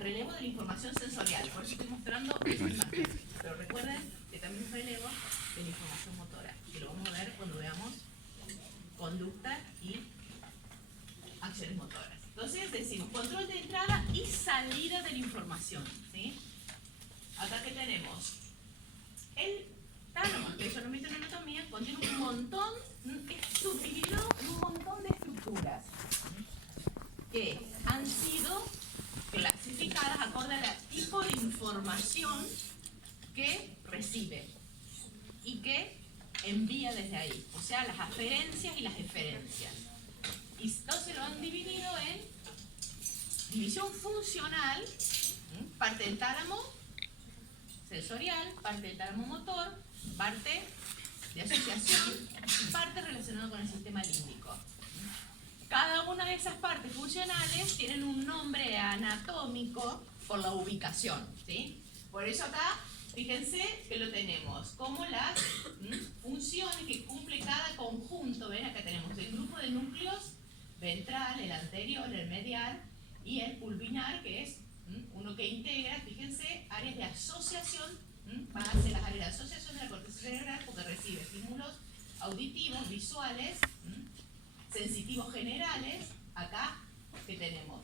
el relevo de la información sensorial. Por eso estoy mostrando esa imagen. Pero recuerden que también es relevo de la información motora, que lo vamos a ver cuando veamos conducta y acciones motoras. Entonces decimos control de entrada y salida de la información, ¿sí? Acá que tenemos el tálamo, que solamente en anatomía contiene un montón, es subdividido en un montón de estructuras que han sido clasificadas acorde al tipo de información que recibe y que envía desde ahí, o sea, las aferencias y las eferencias. Y entonces lo han dividido en división funcional, parte del tálamo sensorial, parte del tálamo motor, parte de asociación y parte relacionada con el sistema límbico. Cada una de esas partes funcionales tienen un nombre anatómico por la ubicación, ¿sí? Por eso acá, fíjense que lo tenemos como las funciones que cumple cada conjunto. ¿Ven? Acá tenemos el grupo de núcleos ventral, el anterior, el medial y el pulvinar, que es uno que integra, fíjense, áreas de asociación. Van a ser las áreas de asociación de la corteza cerebral porque recibe estímulos auditivos, visuales, sensitivos generales. Acá que tenemos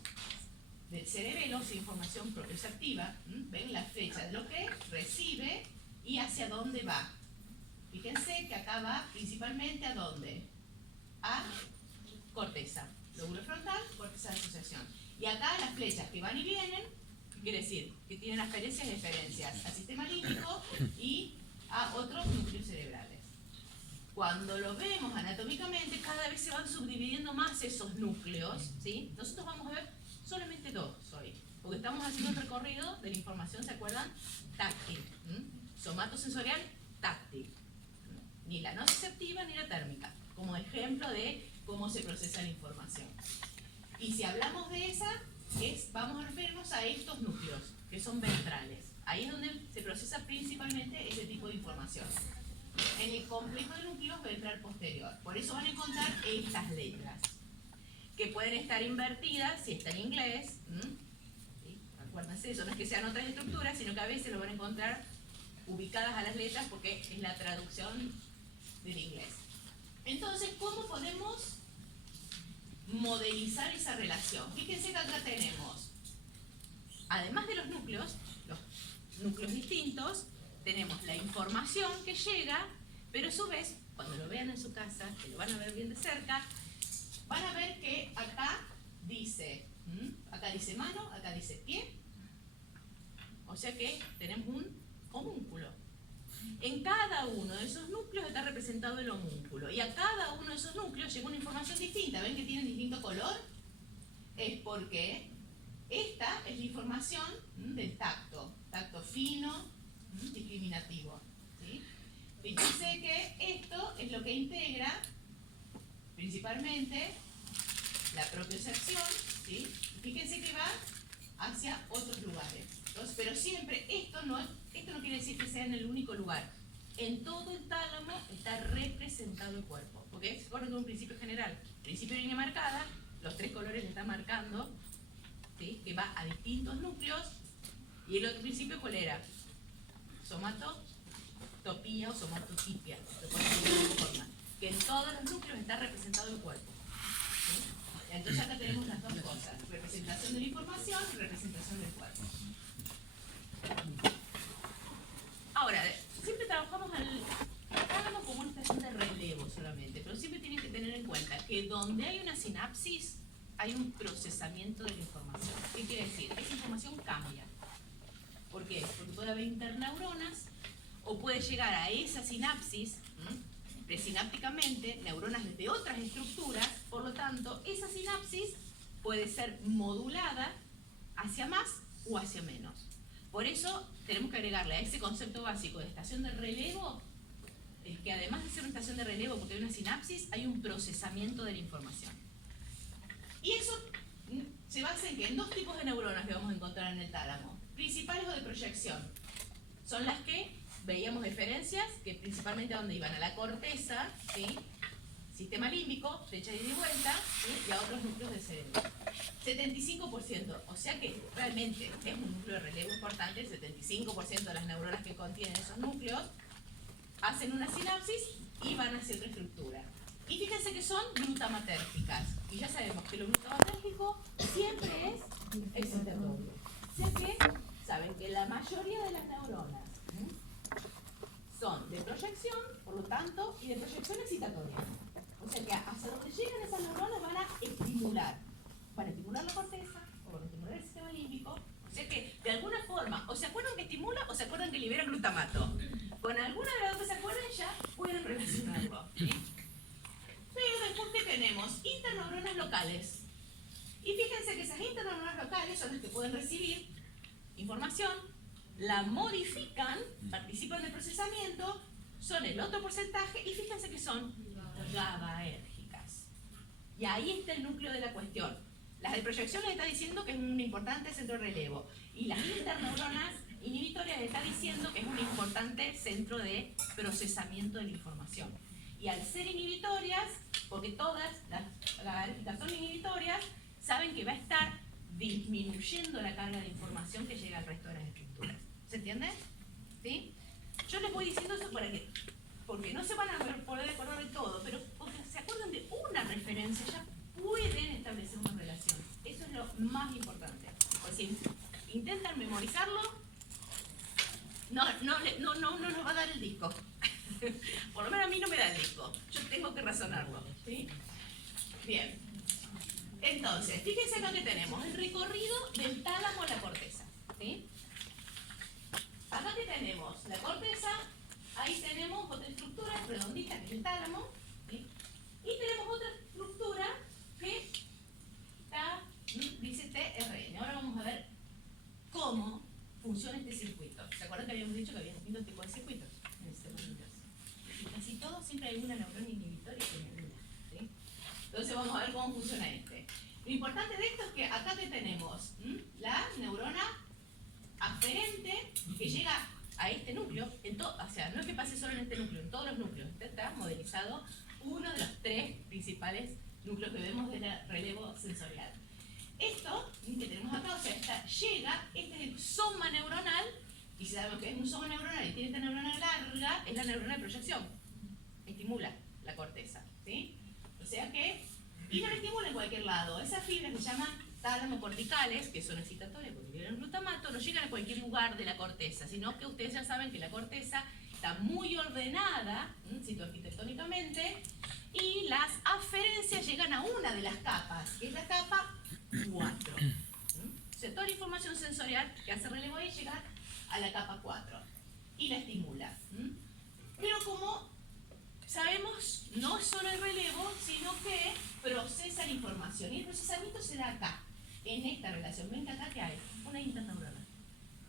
del cerebelo, esa información propioceptiva, ven la flecha de lo que recibe y hacia dónde va. Fíjense que acá va principalmente a dónde, a corteza, lóbulo frontal, corteza de asociación. Y acá las flechas que van y vienen, quiere decir que tienen aferencias y eferencias al sistema límbico y a otros núcleos cerebrales. Cuando lo vemos anatómicamente, cada vez se van subdividiendo más esos núcleos, ¿sí? Nosotros vamos a ver solamente dos hoy, porque estamos haciendo un recorrido de la información, ¿se acuerdan? Táctil, somatosensorial, táctil. Ni la nociceptiva ni la térmica, como ejemplo de cómo se procesa la información. Y si hablamos de esa, vamos a referirnos a estos núcleos, que son ventrales. Ahí es donde se procesa principalmente ese tipo de información. En el complejo de núcleos ventral posterior. Por eso van a encontrar estas letras, que pueden estar invertidas si está en inglés. ¿Sí? Acuérdense, eso no es que sean otras estructuras, sino que a veces lo van a encontrar ubicadas a las letras porque es la traducción del inglés. Entonces, ¿cómo podemos modelizar esa relación? Fíjense que acá tenemos, además de los núcleos distintos, tenemos la información que llega, pero a su vez, cuando lo vean en su casa, que lo van a ver bien de cerca, van a ver que acá dice mano, acá dice pie, o sea que tenemos un homúnculo. En cada uno de esos núcleos está representado el homúnculo, y a cada uno de esos núcleos llega una información distinta. ¿Ven que tienen distinto color? Es porque esta es la información del tacto fino, discriminativo, ¿sí? Fíjense que esto es lo que integra principalmente la propiocepción, ¿sí? Fíjense que va hacia otros lugares. Entonces, pero siempre esto no quiere decir que sea en el único lugar. En todo el tálamo está representado el cuerpo, porque se corre con un principio general. Principio de línea marcada, los tres colores le están marcando, ¿sí? Que va a distintos núcleos. Y el otro principio, ¿cuál era? Somatotopía o somatotipia, que en todos los núcleos está representado el cuerpo, ¿sí? Entonces acá tenemos las dos cosas, representación de la información y representación del cuerpo. Ahora, siempre trabajamos al tálamo como una estación de relevo solamente, pero siempre tienen que tener en cuenta que donde hay una sinapsis hay un procesamiento de la información. ¿Qué quiere decir? Esa información cambia. ¿Por qué? Porque puede haber interneuronas o puede llegar a esa sinapsis presinápticamente neuronas de otras estructuras. Por lo tanto, esa sinapsis puede ser modulada hacia más o hacia menos. Por eso tenemos que agregarle a ese concepto básico de estación de relevo, el que además de ser una estación de relevo porque hay una sinapsis, hay un procesamiento de la información. Y eso se basa en que en dos tipos de neuronas que vamos a encontrar en el tálamo, principales o de proyección. Son las que veíamos eferencias, que principalmente a donde iban, a la corteza, ¿sí? sistema límbico, flecha de ida y vuelta, y a otros núcleos del cerebro. 75%, o sea que realmente es un núcleo de relevo importante. El 75% de las neuronas que contienen esos núcleos hacen una sinapsis y van hacia otra estructura. Y fíjense que son glutamatérgicas. Y ya sabemos que lo glutamatérgico siempre es excitatorio. O sea que saben que la mayoría de las neuronas son de proyección, por lo tanto, y de proyección excitatoria. O sea que hacia donde llegan esas neuronas van a estimular. Van a estimular la corteza, o van a estimular el sistema límbico. O sea que, de alguna forma, o se acuerdan que estimula o se acuerdan que libera glutamato. Con alguna de las dos que se acuerden ya pueden relacionarlo. ¿Sí? Pero después, ¿qué tenemos? Interneuronas locales. Y fíjense que esas interneuronas locales son las que pueden recibir información, la modifican, participan del procesamiento, son el otro porcentaje, y fíjense que son GABAérgicas. Y ahí está el núcleo de la cuestión. Las de proyección les está diciendo que es un importante centro de relevo, y las interneuronas inhibitorias les está diciendo que es un importante centro de procesamiento de la información. Y al ser inhibitorias, porque todas las GABAérgicas son inhibitorias, saben que va a estar disminuyendo la carga de información que llega al resto de las estructuras. ¿Se entiende? ¿Sí? Yo les voy diciendo eso para que, porque no se van a poder acordar de todo, pero porque se acuerdan de una referencia, ya pueden establecer una relación. Eso es lo más importante. Por si intentan memorizarlo, no nos va a dar el disco. Por lo menos a mí no me da el disco. Yo tengo que razonarlo. ¿Sí? Bien. Entonces, fíjense lo que tenemos, el recorrido del tálamo a la corteza. ¿Sí? Acá que tenemos la corteza, ahí tenemos otra estructura redondita que es el tálamo, ¿sí? Y tenemos otra estructura que está, dice TRN. Ahora vamos a ver cómo funciona este circuito. ¿Se acuerdan que habíamos dicho que había distintos tipos de circuitos en el sistema nervioso? Y casi todos siempre hay una neurona inhibitoria que neurona, ¿sí? Entonces vamos a ver cómo funciona este. Lo importante de esto es que acá que tenemos la neurona aferente que llega a este núcleo, o sea, no es que pase solo en este núcleo, en todos los núcleos. Este está modelizado uno de los tres principales núcleos que vemos del relevo sensorial. Esto que tenemos acá, o sea, llega, este es el soma neuronal, y si sabemos que es un soma neuronal y tiene esta neurona larga, es la neurona de proyección. Estimula la corteza, ¿sí? O sea que, y no la estimula en cualquier lado. Esas fibras que se llaman tálamo-corticales, que son excitatorias porque liberan glutamato, no llegan a cualquier lugar de la corteza, sino que ustedes ya saben que la corteza está muy ordenada, citoarquitectónicamente, y las aferencias llegan a una de las capas, que es la capa 4. O sea, toda la información sensorial que hace relevo ahí llega a la capa 4 y la estimula. Pero como sabemos, no es solo el relevo, sino que procesa la información. Y el procesamiento se da acá, en esta relación. Ven que acá que hay una interneurona.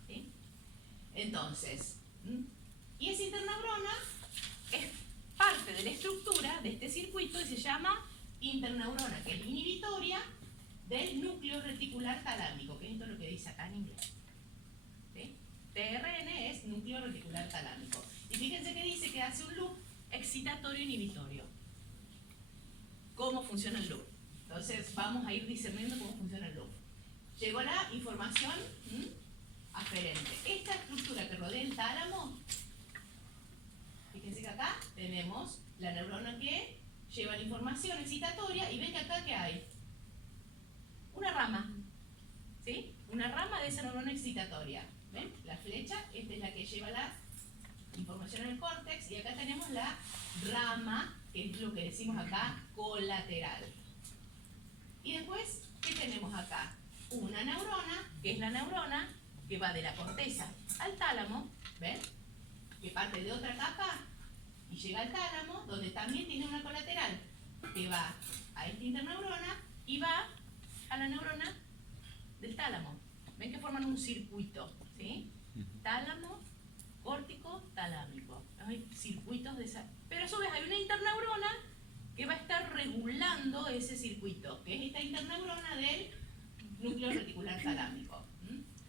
¿Sí? Entonces, y esa interneurona es parte de la estructura de este circuito y se llama interneurona, que es inhibitoria del núcleo reticular talámico, que esto es lo que dice acá en inglés. ¿Sí? TRN es núcleo reticular talámico. Y fíjense que dice que hace un loop excitatorio inhibitorio. ¿Cómo funciona el loop? Entonces vamos a ir discerniendo cómo funciona el loop. Llegó la información aferente. Esta estructura que rodea el tálamo, fíjense que acá tenemos la neurona que lleva la información excitatoria y ven que acá que hay una rama, ¿sí? Una rama de esa neurona excitatoria. ¿Ven? La flecha, esta es la que lleva la información en el córtex, y acá tenemos la rama, que es lo que decimos acá, colateral. Y después, ¿qué tenemos acá? Una neurona, que es la neurona que va de la corteza al tálamo, ¿ven? Que parte de otra capa y llega al tálamo, donde también tiene una colateral, que va a esta interneurona y va a la neurona del tálamo. ¿Ven que forman un circuito? ¿Sí? Tálamo, córtico, talámico. Hay circuitos de esa. Pero a su vez hay una interneurona que va a estar regulando ese circuito, que es esta interneurona del núcleo reticular talámico,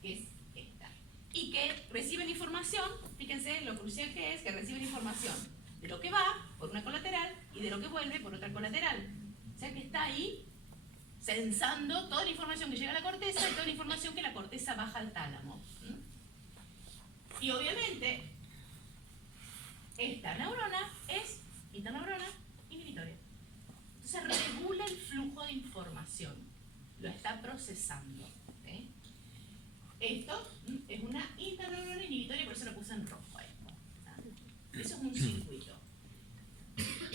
que es esta. Y que reciben información, fíjense lo crucial que es, que reciben información de lo que va por una colateral y y de lo que vuelve por otra colateral. O sea que está ahí censando toda la información que llega a la corteza y toda la información que la corteza baja al tálamo. Y obviamente, esta neurona es interneurona inhibitoria. Entonces regula el flujo de información, lo está procesando. ¿Sí? Esto es una interneurona inhibitoria, por eso lo puse en rojo ahí. Eso es un circuito.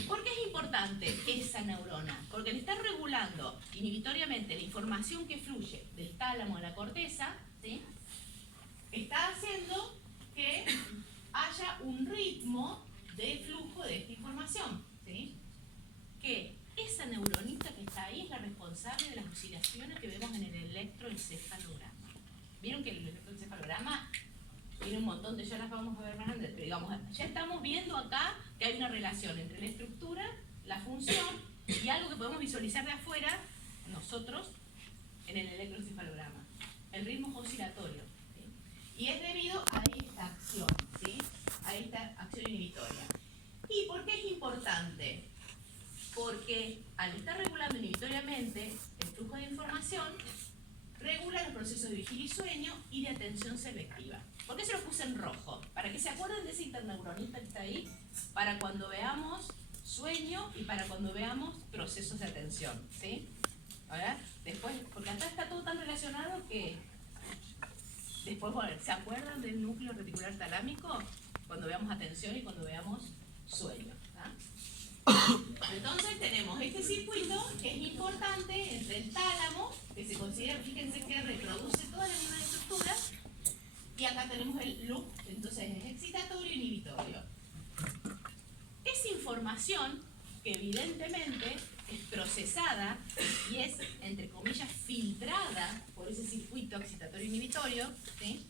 ¿Por qué es importante esa neurona? Porque le está regulando inhibitoriamente la información que fluye del tálamo a la corteza, ¿sí? Está haciendo que haya un ritmo de flujo de esta información, ¿sí? Que esa neuronita que está ahí es la responsable de las oscilaciones que vemos en el electroencefalograma. Vieron que el electroencefalograma tiene un montón de, ya las vamos a ver más adelante, pero digamos, ya estamos viendo acá que hay una relación entre la estructura, la función y algo que podemos visualizar de afuera, nosotros, en el electroencefalograma. El ritmo es oscilatorio, ¿sí? Y es debido a esta acción, ¿sí? A esta acción inhibitoria. ¿Y por qué es importante? Porque al estar regulando inhibitoriamente el flujo de información, regula los procesos de vigilia y sueño y de atención selectiva. ¿Por qué se lo puse en rojo? Para que se acuerden de ese interneuronista que está ahí, para cuando veamos sueño y para cuando veamos procesos de atención, ¿sí? ¿Verdad? Después, porque acá está todo tan relacionado que después, bueno, ¿se acuerdan del núcleo reticular talámico? Cuando veamos atención y cuando veamos sueño. Entonces tenemos este circuito que es importante entre el tálamo, que se considera, fíjense que reproduce todas las mismas estructuras, y acá tenemos el loop, entonces es excitatorio e inhibitorio. Es información que evidentemente es procesada y es, entre comillas, filtrada por ese circuito excitatorio e inhibitorio, ¿sí?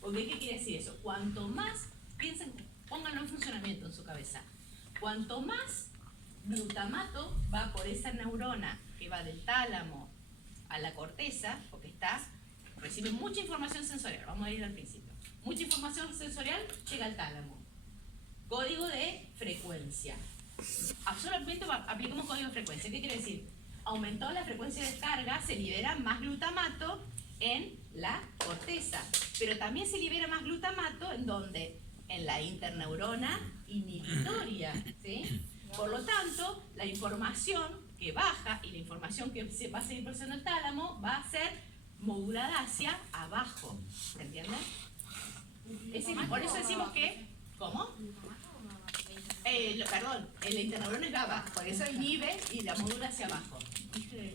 Porque ¿qué quiere decir eso? Cuanto más, piensen, pónganlo en funcionamiento en su cabeza, cuanto más glutamato va por esa neurona que va del tálamo a la corteza, porque recibe mucha información sensorial, vamos a ir al principio. Mucha información sensorial llega al tálamo. Código de frecuencia. Solamente aplicamos código de frecuencia. ¿Qué quiere decir? Aumentó la frecuencia de descarga, se libera más glutamato en la corteza. Pero también se libera más glutamato en ¿dónde? En la interneurona inhibitoria, ¿sí? Por lo tanto, la información que baja y la información que se va a seguir procesando el tálamo va a ser modulada hacia abajo. ¿Se entiende? Por eso decimos que... ¿Cómo? Perdón, la interneurona es GABA, por eso inhibe y la modula hacia abajo. ¿Viste?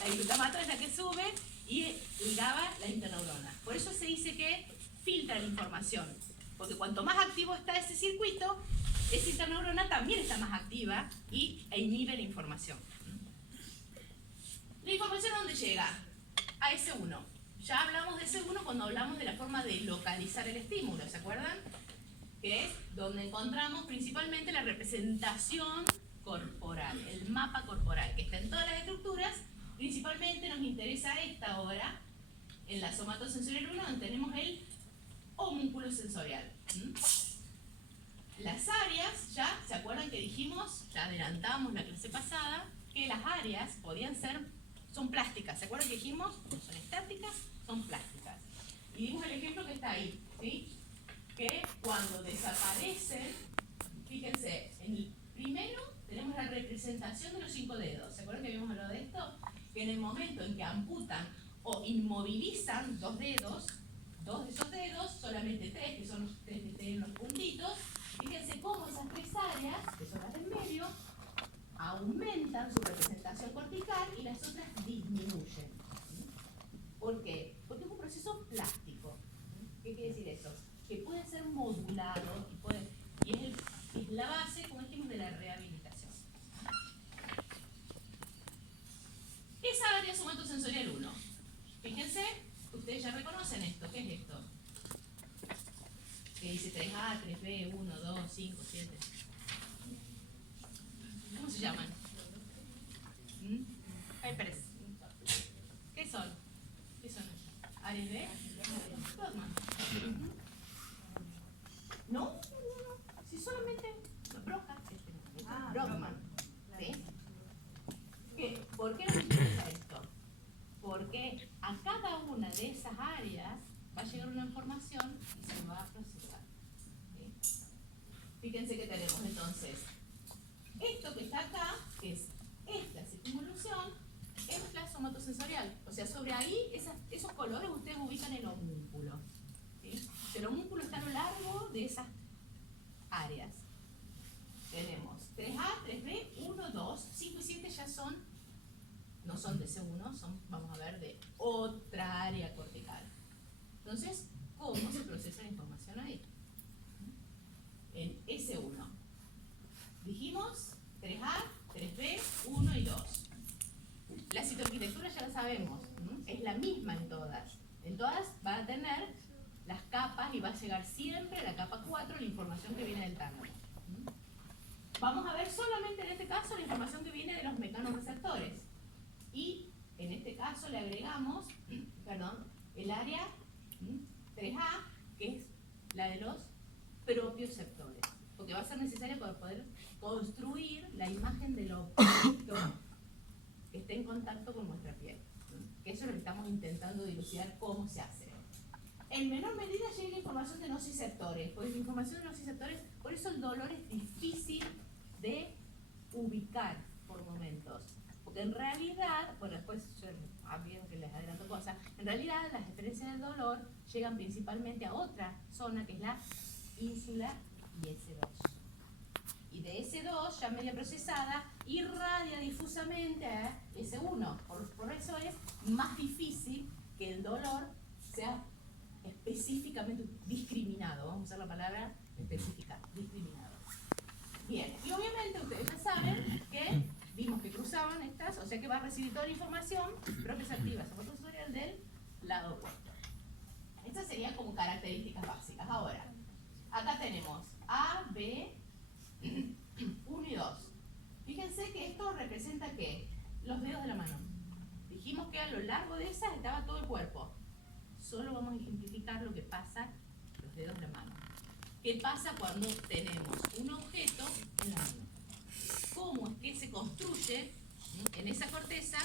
La glutamato es la que sube y el GABA la interneurona. Por eso se dice que filtra la información, porque cuanto más activo está ese circuito, esa interneurona también está más activa e inhibe la información. ¿La información a dónde llega? A S1. Ya hablamos de S1 cuando hablamos de la forma de localizar el estímulo, ¿se acuerdan? Que es donde encontramos principalmente la representación corporal, el mapa corporal, que está en todas las estructuras. Principalmente nos interesa esta ahora, en la somatosensorial 1, donde tenemos el homúnculo sensorial. Las áreas, ya, ¿se acuerdan que dijimos? Ya adelantamos la clase pasada, que las áreas son plásticas. ¿Se acuerdan que dijimos? No son estáticas, son plásticas. Y dimos el ejemplo que está ahí, ¿sí? Que cuando desaparecen, fíjense, en el primero tenemos la representación de los 5 dedos. ¿Se acuerdan que habíamos hablado de esto? Que en el momento en que amputan o inmovilizan 2 dedos, 2 de esos dedos, solamente 3, que son los 3 que tienen los puntitos, fíjense cómo esas 3 áreas, que son las del medio, aumentan su representación cortical y las otras disminuyen. ¿Por qué? Porque es un proceso plástico. ¿Qué quiere decir eso? Que puede ser modulado y es la base, como dijimos, de la rehabilitación. Esa área somatosensorial 1. Fíjense, ustedes ya reconocen esto. ¿Qué es esto? Que dice 3A, 3B, 1, 2, 5, 7. ¿Cómo se llaman? Hypers. ¿Qué son? ¿Qué son? ¿Áreas B? Rodman. No. Si solamente Broca. Brodmann. ¿Sí? ¿Por qué nos interesa esto? Porque a cada una de esas áreas va a llegar una información y se va a procesar. ¿Sí? Fíjense que tenemos entonces esto que está acá, que es esta circunvolución, es la somatosensorial. O sea, sobre ahí, esos colores ustedes ubican el homúnculo. ¿Sí? El homúnculo está a lo largo de esas áreas. Tenemos 3A, 3B, 1, 2, 5 y 7 ya no son de C1, vamos a ver, de otra área cortical. Entonces, ¿cómo se procesa la información ahí? En S1. Dijimos 3A, 3B, 1 y 2. La citoarquitectura ya la sabemos, es la misma en todas. En todas va a tener las capas y va a llegar siempre a la capa 4 la información que viene del tálamo. Vamos a ver solamente en este caso la información que viene de los mecanorreceptores. Y en este caso le agregamos, el área 3A, que es la de los propioceptores. Porque va a ser necesaria para poder construir la imagen del objeto que esté en contacto con nuestra piel. Que eso es lo que estamos intentando dilucidar cómo se hace. En menor medida llega la información de nociceptores, porque la información de nociceptores, por eso el dolor es difícil de ubicar por momentos. Porque en realidad, bueno, después vieron que les adelanto cosas, en realidad las experiencias del dolor llegan principalmente a otra zona que es la ínsula y S2. Y de S2, ya media procesada, irradia difusamente a S1. Por eso es más difícil que el dolor sea específicamente discriminado. Vamos a usar la palabra específica, discriminado. Bien, y obviamente ustedes ya saben que vimos que cruzaban estas, o sea que va a recibir toda la información propioceptiva, somatosensorial del lado opuesto. Estas serían como características básicas. Ahora, acá tenemos A, B, 1 y 2. Fíjense que esto representa ¿qué? Los dedos de la mano. Dijimos que a lo largo de esas estaba todo el cuerpo. Solo vamos a ejemplificar lo que pasa los dedos de la mano. ¿Qué pasa cuando tenemos un objeto en la mano? ¿Cómo es que se construye en esa corteza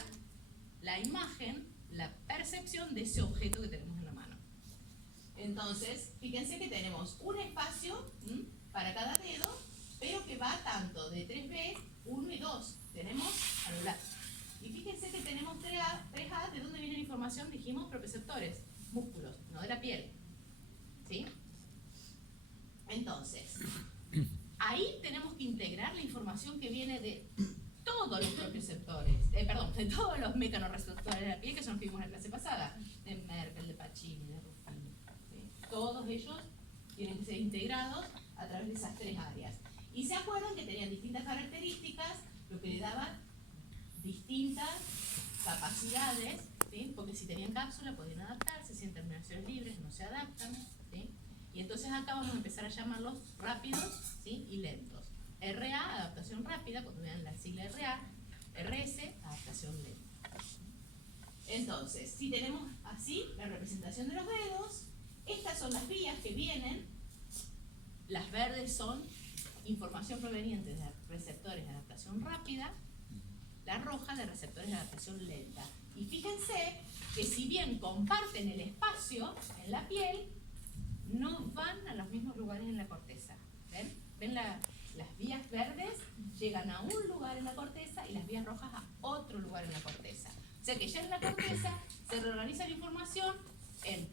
la imagen, la percepción de ese objeto que tenemos en la mano? Entonces, fíjense que tenemos un espacio para cada dedo, pero que va tanto de 3B, 1 y 2. Tenemos a lo largo. Y fíjense que tenemos 3A, ¿de dónde viene la información? Dijimos propioceptores, músculos, no de la piel. ¿Sí? Entonces, ahí tenemos que integrar la información que viene de todos los propioceptores, de todos los mecanorreceptores de la piel, que son los que vimos en la clase pasada, de Merkel, de Pacini, de Ruffini. ¿Sí? Todos ellos tienen que ser integrados a través de esas tres áreas. Y se acuerdan que tenían distintas características, lo que le daba distintas capacidades, ¿sí? Porque si tenían cápsula podían adaptarse, si en terminaciones libres no se adaptan, ¿sí? Y entonces acá vamos a empezar a llamarlos rápidos, ¿sí? Y lentos. RA, adaptación rápida, cuando vean la sigla RA, RS, adaptación lenta. Entonces, si tenemos así la representación de los dedos, estas son las vías que vienen, las verdes son información proveniente de receptores de adaptación rápida, la roja de receptores de adaptación lenta. Y fíjense que si bien comparten el espacio en la piel, no van a los mismos lugares en la corteza. ¿Ven? ¿Ven las vías verdes? Llegan a un lugar en la corteza y las vías rojas a otro lugar en la corteza. O sea que ya en la corteza se reorganiza la información en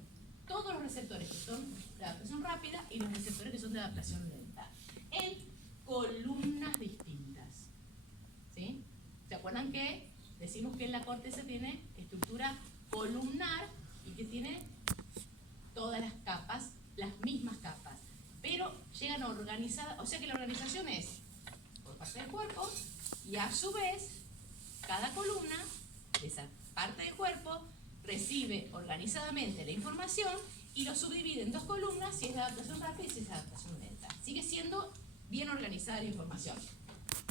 todos los receptores que son de adaptación rápida y los receptores que son de adaptación lenta, en columnas distintas. ¿Sí? ¿Se acuerdan que decimos que la corteza tiene estructura columnar y que tiene todas las capas, las mismas capas, pero llegan organizadas, o sea que la organización es por parte del cuerpo y a su vez cada columna de esa parte del cuerpo recibe organizadamente la información y lo subdivide en dos columnas si es de adaptación rápida y si es de adaptación lenta. Sigue siendo bien organizada la información.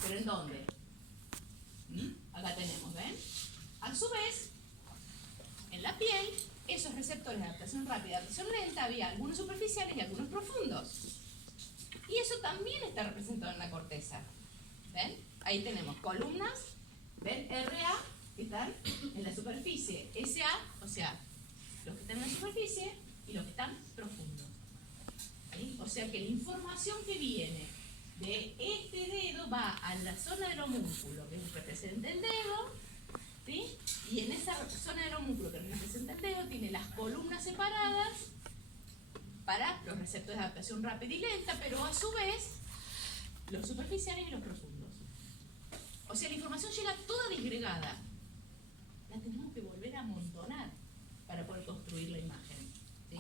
¿Pero en dónde? Acá tenemos, ¿ven? A su vez, en la piel, esos receptores de adaptación rápida y adaptación lenta había algunos superficiales y algunos profundos. Y eso también está representado en la corteza. ¿Ven? Ahí tenemos columnas, ¿ven? RA, que están en la superficie. SA, o sea, los que están en la superficie y los que están profundos. ¿Sí? O sea que la información que viene de este dedo va a la zona del homúnculo, que representa el dedo, ¿sí? Y en esa zona del homúnculo que representa el dedo tiene las columnas separadas para los receptores de adaptación rápida y lenta, pero a su vez los superficiales y los profundos. O sea, la información llega toda disgregada. La tenemos que volver a amontonar para poder construir la imagen. ¿Sí?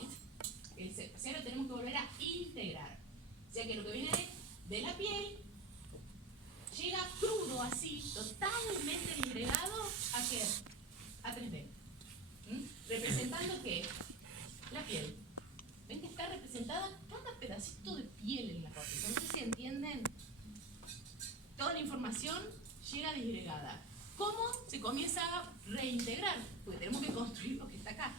O sea, lo tenemos que volver a integrar. O sea, que lo que viene de la piel llega crudo así, totalmente disgregado, ¿a qué? A 3D. ¿Representando qué? La piel. ¿Ven que está representada cada pedacito de piel en la corteza? No sé si entienden. Toda la información llega disgregada. ¿Cómo se comienza a reintegrar? Porque tenemos que construir lo que está acá.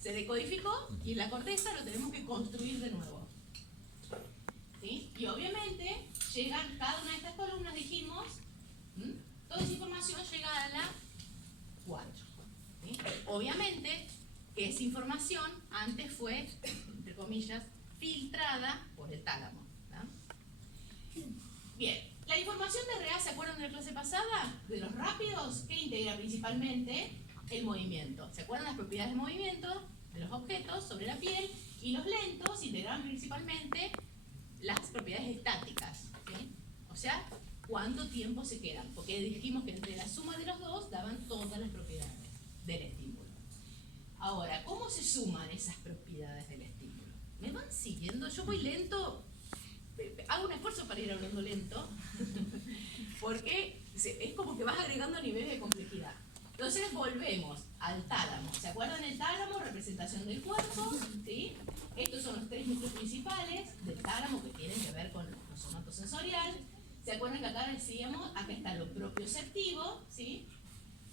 Se decodificó y en la corteza lo tenemos que construir de nuevo. ¿Sí? Y obviamente llegan cada una de estas columnas, dijimos, toda esa información llega a la 4. ¿Sí? Obviamente que esa información antes fue, entre comillas, filtrada por el tálamo. ¿No? Bien, la información de RA, ¿se acuerdan de la clase pasada? De los rápidos, que integra principalmente el movimiento. ¿Se acuerdan las propiedades de movimiento de los objetos sobre la piel? Y los lentos integraban principalmente las propiedades estáticas. ¿Sí? O sea, ¿cuánto tiempo se quedan? Porque dijimos que entre la suma de los dos daban todas las propiedades del estímulo. Ahora, ¿cómo se suman esas propiedades del estímulo? ¿Me van siguiendo? Yo voy lento, hago un esfuerzo para ir hablando lento, porque es como que vas agregando niveles de complejidad. Entonces volvemos al tálamo. ¿Se acuerdan el tálamo? Representación del cuerpo, ¿sí? Estos son los 3 núcleos principales del tálamo que tienen que ver con lo somatosensorial. ¿Se acuerdan que acá decíamos, acá está lo propioceptivo, ¿sí?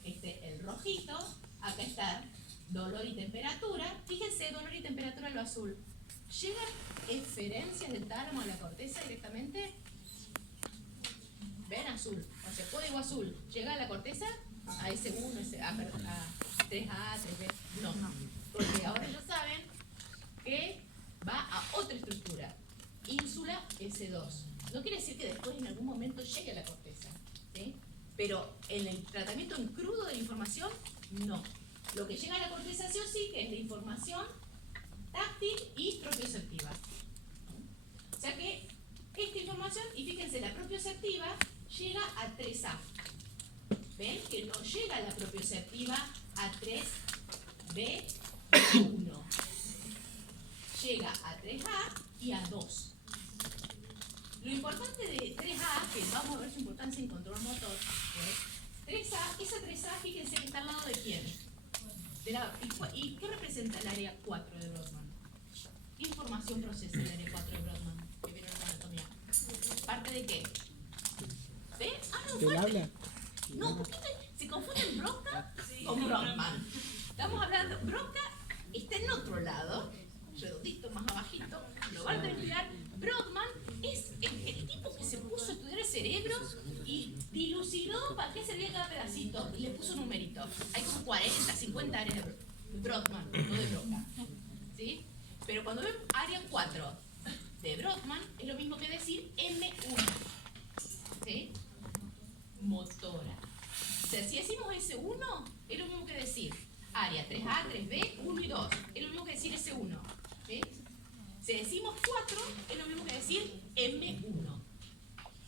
El rojito, acá está dolor y temperatura. Fíjense, dolor y temperatura, lo azul. ¿Llegan eferencias del tálamo a la corteza directamente? Ven azul, o sea, código azul. ¿Llega a la corteza? A S1, a 3A, 3B. No, porque ahora ya saben que va a otra estructura. Ínsula S2. No quiere decir que después en algún momento llegue a la corteza, ¿sí? Pero en el tratamiento en crudo de la información, no. Lo que llega a la corteza sí o sí, que es la información táctil y propioceptiva. O sea que esta información, y fíjense, la propioceptiva llega a 3A. ¿Ven? Que no llega la propioceptiva a 3B1. Llega a 3A y a 2. Lo importante de 3A, que vamos a ver su importancia en control motor, es 3A, esa 3A, fíjense que está al lado de quién. ¿Y qué representa el área 4 de Brodmann? ¿Qué información procesa el área 4 de Brodmann? Que vieron en la anatomía. ¿Parte de qué? ¿Ven? ¡Ah, ¿Del habla? No, se confunden Broca con Brodmann. Estamos hablando, Broca está en otro lado, redondito, más abajito, lo van a estudiar. Brodmann es el tipo que se puso a estudiar el cerebro y dilucidó para qué servía cada pedacito y le puso un numerito. Hay como 40, 50 áreas de Brodmann, no de Broca. ¿Sí? Pero cuando ven área 4 de Brodmann, es lo mismo que decir M1. ¿Sí? Motora. O sea, si decimos S1, es lo mismo que decir área 3A, 3B, 1 y 2. Es lo mismo que decir S1. ¿Sí? Si decimos 4, es lo mismo que decir M1.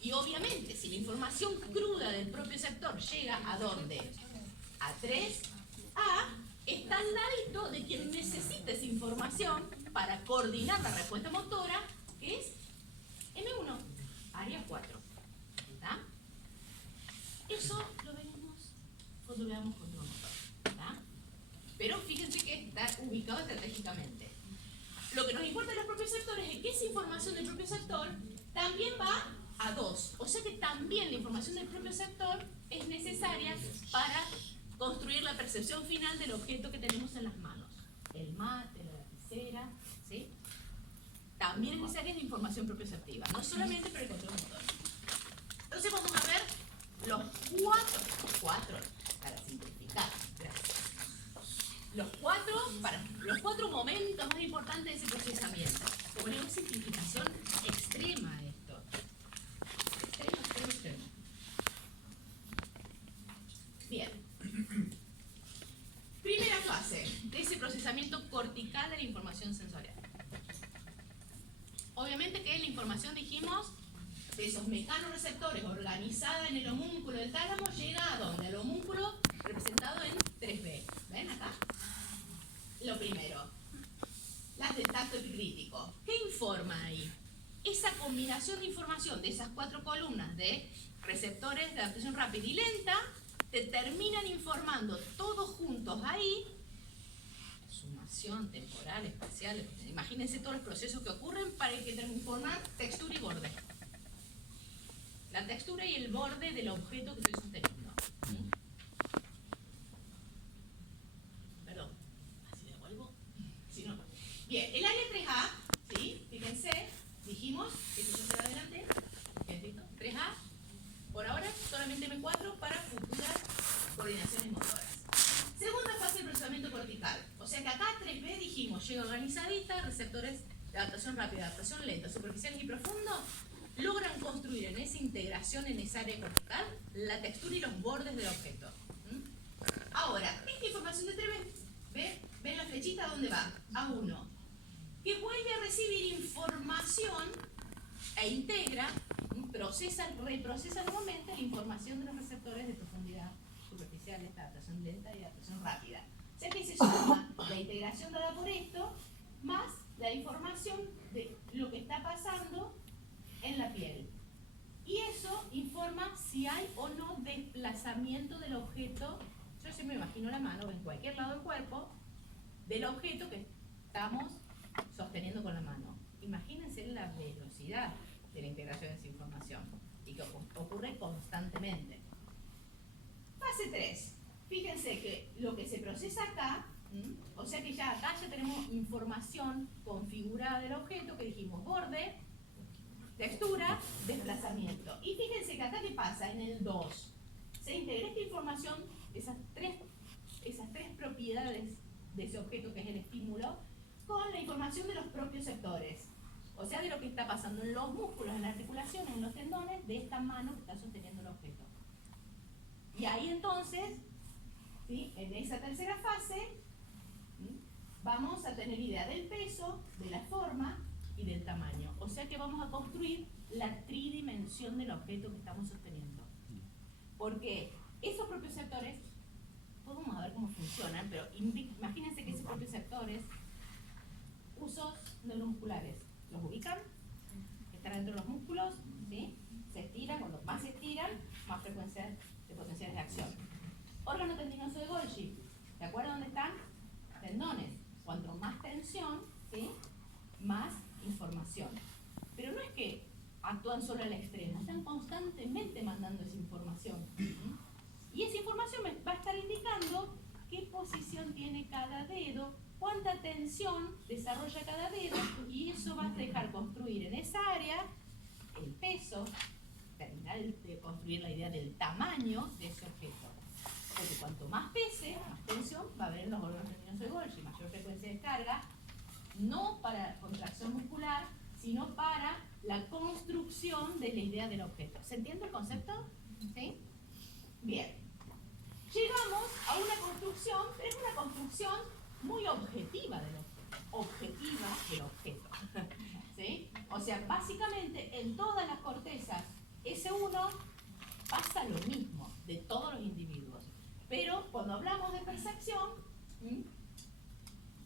Y obviamente, si la información cruda del propio sector llega a ¿dónde? A 3A, está al ladito de quien necesita esa información para coordinar la respuesta motora, que es M1, área 4. ¿Está? Eso lo veremos cuando veamos control motor. ¿Está? Pero fíjense que está ubicado estratégicamente. Lo que nos importa de los propios sectores es que esa información del propio sector también va a 2. O sea que también la información del propio sector es necesaria para construir la percepción final del objeto que tenemos en las manos. El mate, la lapicera, ¿sí? También es necesaria la información propioceptiva, no solamente para el control motor. Entonces vamos a ver cuatro, para simplificar, gracias. Los cuatro momentos más importantes de ese procesamiento. Como digo, es simplificación extrema esto. Extremo. Bien. Primera fase de ese procesamiento cortical de la información sensorial. Obviamente que la información, dijimos, de esos mecanorreceptores organizada en el homúnculo del tálamo llega a donde? Al homúnculo representado en 3B. ¿Ven acá? Lo primero, las del tacto epicrítico. ¿Qué informa ahí? Esa combinación de información de esas cuatro columnas de receptores de adaptación rápida y lenta te terminan informando todos juntos ahí, sumación temporal, espacial, imagínense todos los procesos que ocurren para que te informan textura y borde. La textura y el borde del objeto que estoy sosteniendo. Perdón, así devuelvo. Si no. Bien, el área 3A, ¿sí? Fíjense, dijimos, esto ya se adelante. ¿Listo? 3A. Por ahora, solamente M4 para futuras coordinaciones motoras. Segunda fase del procesamiento cortical. O sea que acá 3B dijimos, llega organizadita, receptores de adaptación rápida, adaptación lenta, superficiales y profundos, logran construir en esa integración en esa área cortical la textura y los bordes del objeto. Ahora, esta información de 3B, ¿ven la flechita dónde va? A1, que vuelve a recibir información e integra, reprocesa nuevamente la información de los receptores de profundidad superficiales, adaptación lenta y adaptación rápida. O sea que se suma la integración dada por esto más la información de lo que está pasando en la piel. Y eso informa si hay o no desplazamiento del objeto. Yo siempre me imagino la mano en cualquier lado del cuerpo del objeto que estamos sosteniendo con la mano. Imagínense la velocidad de la integración de esa información y que ocurre constantemente. Fase 3. Fíjense que lo que se procesa acá, o sea que ya acá ya tenemos información configurada del objeto que dijimos borde, textura, desplazamiento. Y fíjense que acá, ¿qué pasa? En el 2 se integra esta información, esas tres propiedades de ese objeto que es el estímulo, con la información de los propios sectores. O sea, de lo que está pasando en los músculos, en las articulaciones, en los tendones de esta mano que está sosteniendo el objeto. Y ahí entonces, ¿sí?, en esa tercera fase, vamos a tener idea del peso, de la forma y del tamaño. O sea que vamos a construir la tridimensión del objeto que estamos sosteniendo. Porque esos propios sectores, vamos a ver cómo funcionan, pero imagínense que esos propios sectores, usos neuromusculares, ¿los ubican? Están dentro de los músculos, ¿sí? Se estiran, cuando más se estiran, más frecuencia de potenciales de acción. Órgano tendinoso de Golgi, ¿de acuerdo dónde están? Tendones. Cuanto más tensión, ¿sí?, más información. Pero no es que actúan solo al extremo, están constantemente mandando esa información. Y esa información me va a estar indicando qué posición tiene cada dedo, cuánta tensión desarrolla cada dedo, y eso va a dejar construir en esa área el peso, terminar de construir la idea del tamaño de ese objeto. Porque cuanto más pese, más tensión va a haber en los órganos tendinosos de Golgi, mayor frecuencia de descarga, no para contracción muscular, sino para la construcción de la idea del objeto. ¿Se entiende el concepto? ¿Sí? Bien. Llegamos a una construcción, pero es una construcción muy objetiva del objeto. ¿Sí? O sea, básicamente en todas las cortezas S1 pasa lo mismo de todos los individuos. Pero cuando hablamos de percepción,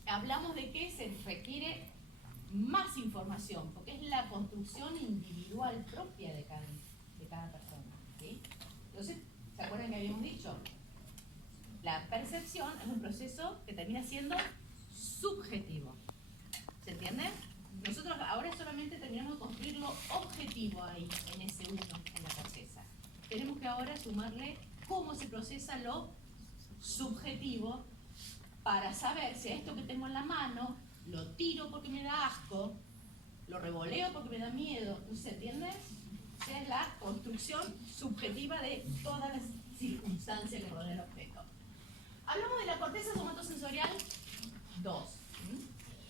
hablamos de que se requiere más información, porque es la construcción individual propia de cada persona. ¿Sí? Entonces, ¿se acuerdan que habíamos dicho? La percepción es un proceso que termina siendo subjetivo. ¿Se entiende? Nosotros ahora solamente terminamos de construir lo objetivo ahí, en ese uno, en la corteza. Tenemos que ahora sumarle cómo se procesa lo subjetivo para saber si esto que tengo en la mano lo tiro porque me da asco, lo revoleo porque me da miedo. ¿No se entiende? O sea, es la construcción subjetiva de todas las circunstancias que rodean el objeto. Hablamos de la corteza somatosensorial 2.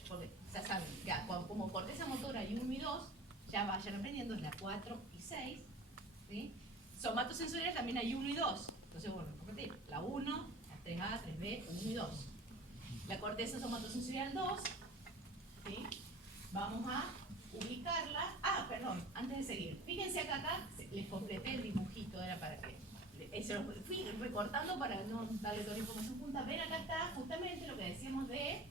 Porque ya saben, ya, como corteza motora hay 1 y 2, ya vayan aprendiendo, es la 4 y 6. ¿Sí? Somatosensorial también hay 1 y 2. Entonces, bueno, repetir, la 1, la 3A, 3B, 1 y 2. La corteza somatosensorial 2, ¿sí? Vamos a ubicarla. Ah, perdón, antes de seguir. Fíjense acá les completé el dibujito, era para que... Se lo fui recortando para no darle toda la información junta. Ven, acá está justamente lo que decíamos de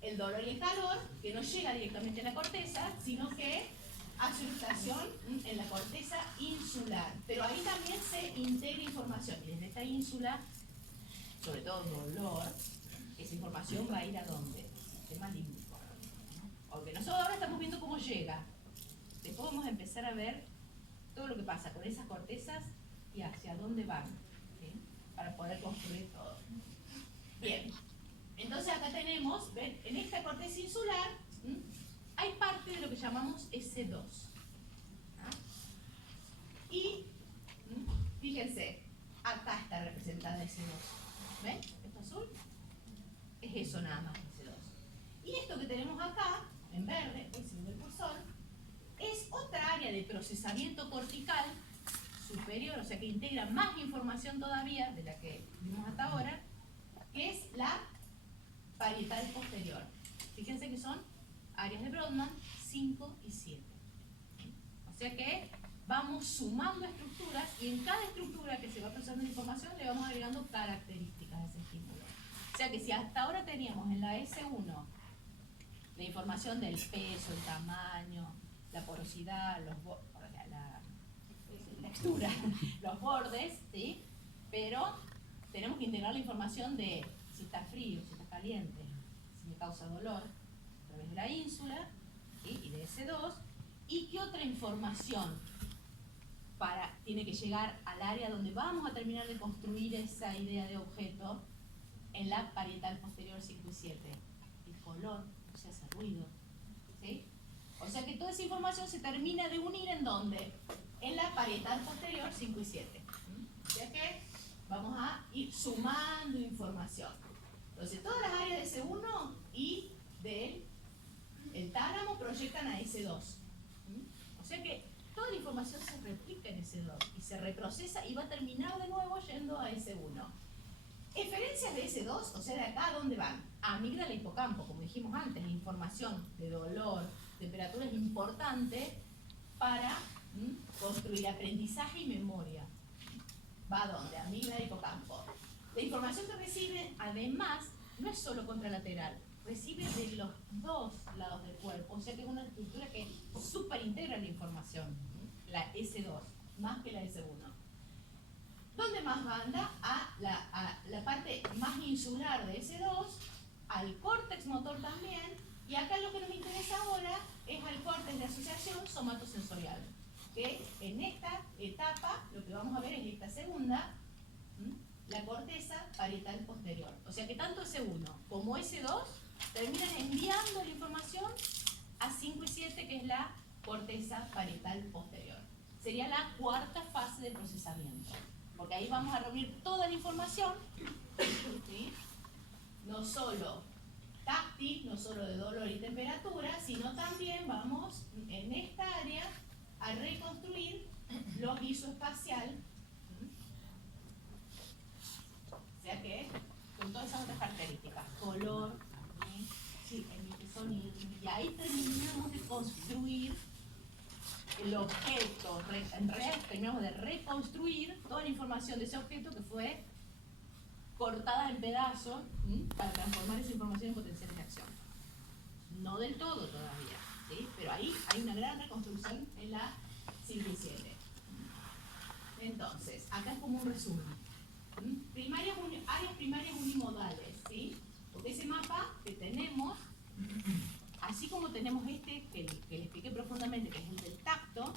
el dolor y el calor, que no llega directamente a la corteza, sino que hace una estación en la corteza insular. Pero ahí también se integra información. Y desde esta ínsula, sobre todo dolor, esa información va a ir a dónde? Sistema límbico. Porque nosotros ahora estamos viendo cómo llega. Después vamos a empezar a ver todo lo que pasa con esas cortezas y hacia dónde van, ¿sí? Para poder construir todo. Bien, entonces acá tenemos, ven, en esta corteza insular hay parte de lo que llamamos S2. ¿Ah? Y fíjense, acá está representada S2. ¿Ven? Esto azul es eso nada más, S2. Y esto que tenemos acá, en verde, hoy se ve el cursor, es otra área de procesamiento cortical superior, o sea que integra más información todavía de la que vimos hasta ahora, que es la parietal posterior. Fíjense que son áreas de Brodmann 5 y 7. O sea que vamos sumando estructuras y en cada estructura que se va procesando información le vamos agregando características de ese estímulo. O sea que si hasta ahora teníamos en la S1 la información del peso, el tamaño, la porosidad, la textura, los bordes, ¿sí? Pero tenemos que integrar la información de si está frío, si está caliente, si me causa dolor, a través de la ínsula, ¿sí? Y de S2, y qué otra información tiene que llegar al área donde vamos a terminar de construir esa idea de objeto en la parietal posterior 5 y 7. El color, o sea, ese ruido, ¿sí? O sea que toda esa información se termina de unir ¿en dónde? En la parietal posterior 5 y 7. O sea que vamos a ir sumando información. Entonces, todas las áreas de S1 y del tálamo proyectan a S2. O sea que toda la información se replica en S2 y se reprocesa y va a terminar de nuevo yendo a S1. Eferencias de S2, o sea, de acá a dónde van. Amígdala, hipocampo, como dijimos antes, la información de dolor, temperatura es importante para construir aprendizaje y memoria. ¿Va a dónde? Amígdala, hipocampo. La información que recibe, además, no es solo contralateral, recibe de los dos lados del cuerpo, o sea que es una estructura que superintegra la información, la S2, más que la S1. ¿Dónde más anda? A la parte más insular de S2, al córtex motor también, y acá lo que nos interesa ahora es al córtex de asociación somatosensorial, que en esta etapa lo que vamos a ver es esta segunda, la corteza parietal posterior. O sea que tanto S1 como S2 terminan enviando la información a 5 y 7, que es la corteza parietal posterior. Sería la cuarta fase de procesamiento, porque ahí vamos a reunir toda la información, ¿sí? No solo táctil, no solo de dolor y temperatura, sino también vamos en esta área a reconstruir lo isoespacial, o sea que con todas esas otras características, color, sí, emite sonido, y ahí terminamos de construir el objeto, en realidad terminamos de reconstruir toda la información de ese objeto que fue cortada en pedazos para transformar esa información en potenciales de acción. No del todo todavía, ¿sí? Pero ahí hay una gran reconstrucción en la 5 y 7. Entonces, acá es como un resumen. Áreas primarias unimodales, ¿sí? Porque ese mapa que tenemos, así como tenemos este que le expliqué profundamente, que es el del tacto,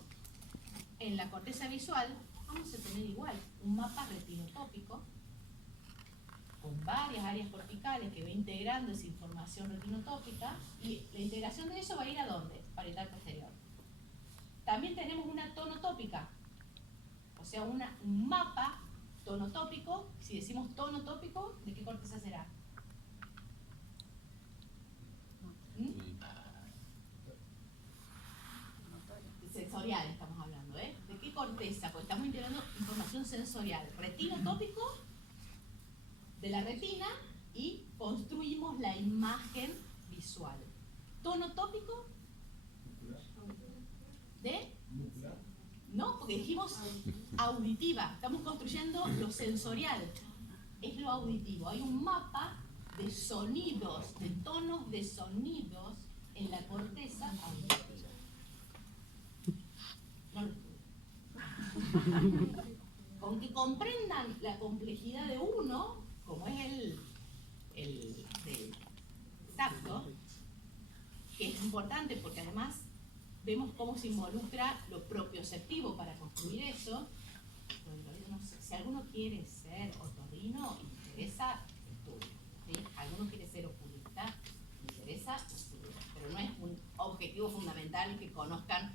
en la corteza visual vamos a tener igual un mapa retinotópico con varias áreas corticales que va integrando esa información retinotópica, y la integración de eso va a ir ¿a dónde? Parietal posterior. también tenemos una tonotópica, o sea, un mapa tonotópico. Si decimos tonotópico, ¿de qué corteza será? Sensorial estamos hablando, ¿eh? ¿De qué corteza? Porque estamos integrando información sensorial. Retinotópico, de la retina, y construimos la imagen visual. Tonotópico, ¿de? No, porque dijimos auditiva. Estamos construyendo lo sensorial. Es lo auditivo. Hay un mapa de sonidos, de tonos de sonidos en la corteza auditiva. Con que comprendan la complejidad de uno, como es el tacto, que es importante porque además vemos cómo se involucra lo propioceptivo para construir eso. No sé, si alguno quiere ser otorrino, interesa, estudia, ¿sí? Alguno quiere ser oculista, interesa, estudia. Pero no es un objetivo fundamental que conozcan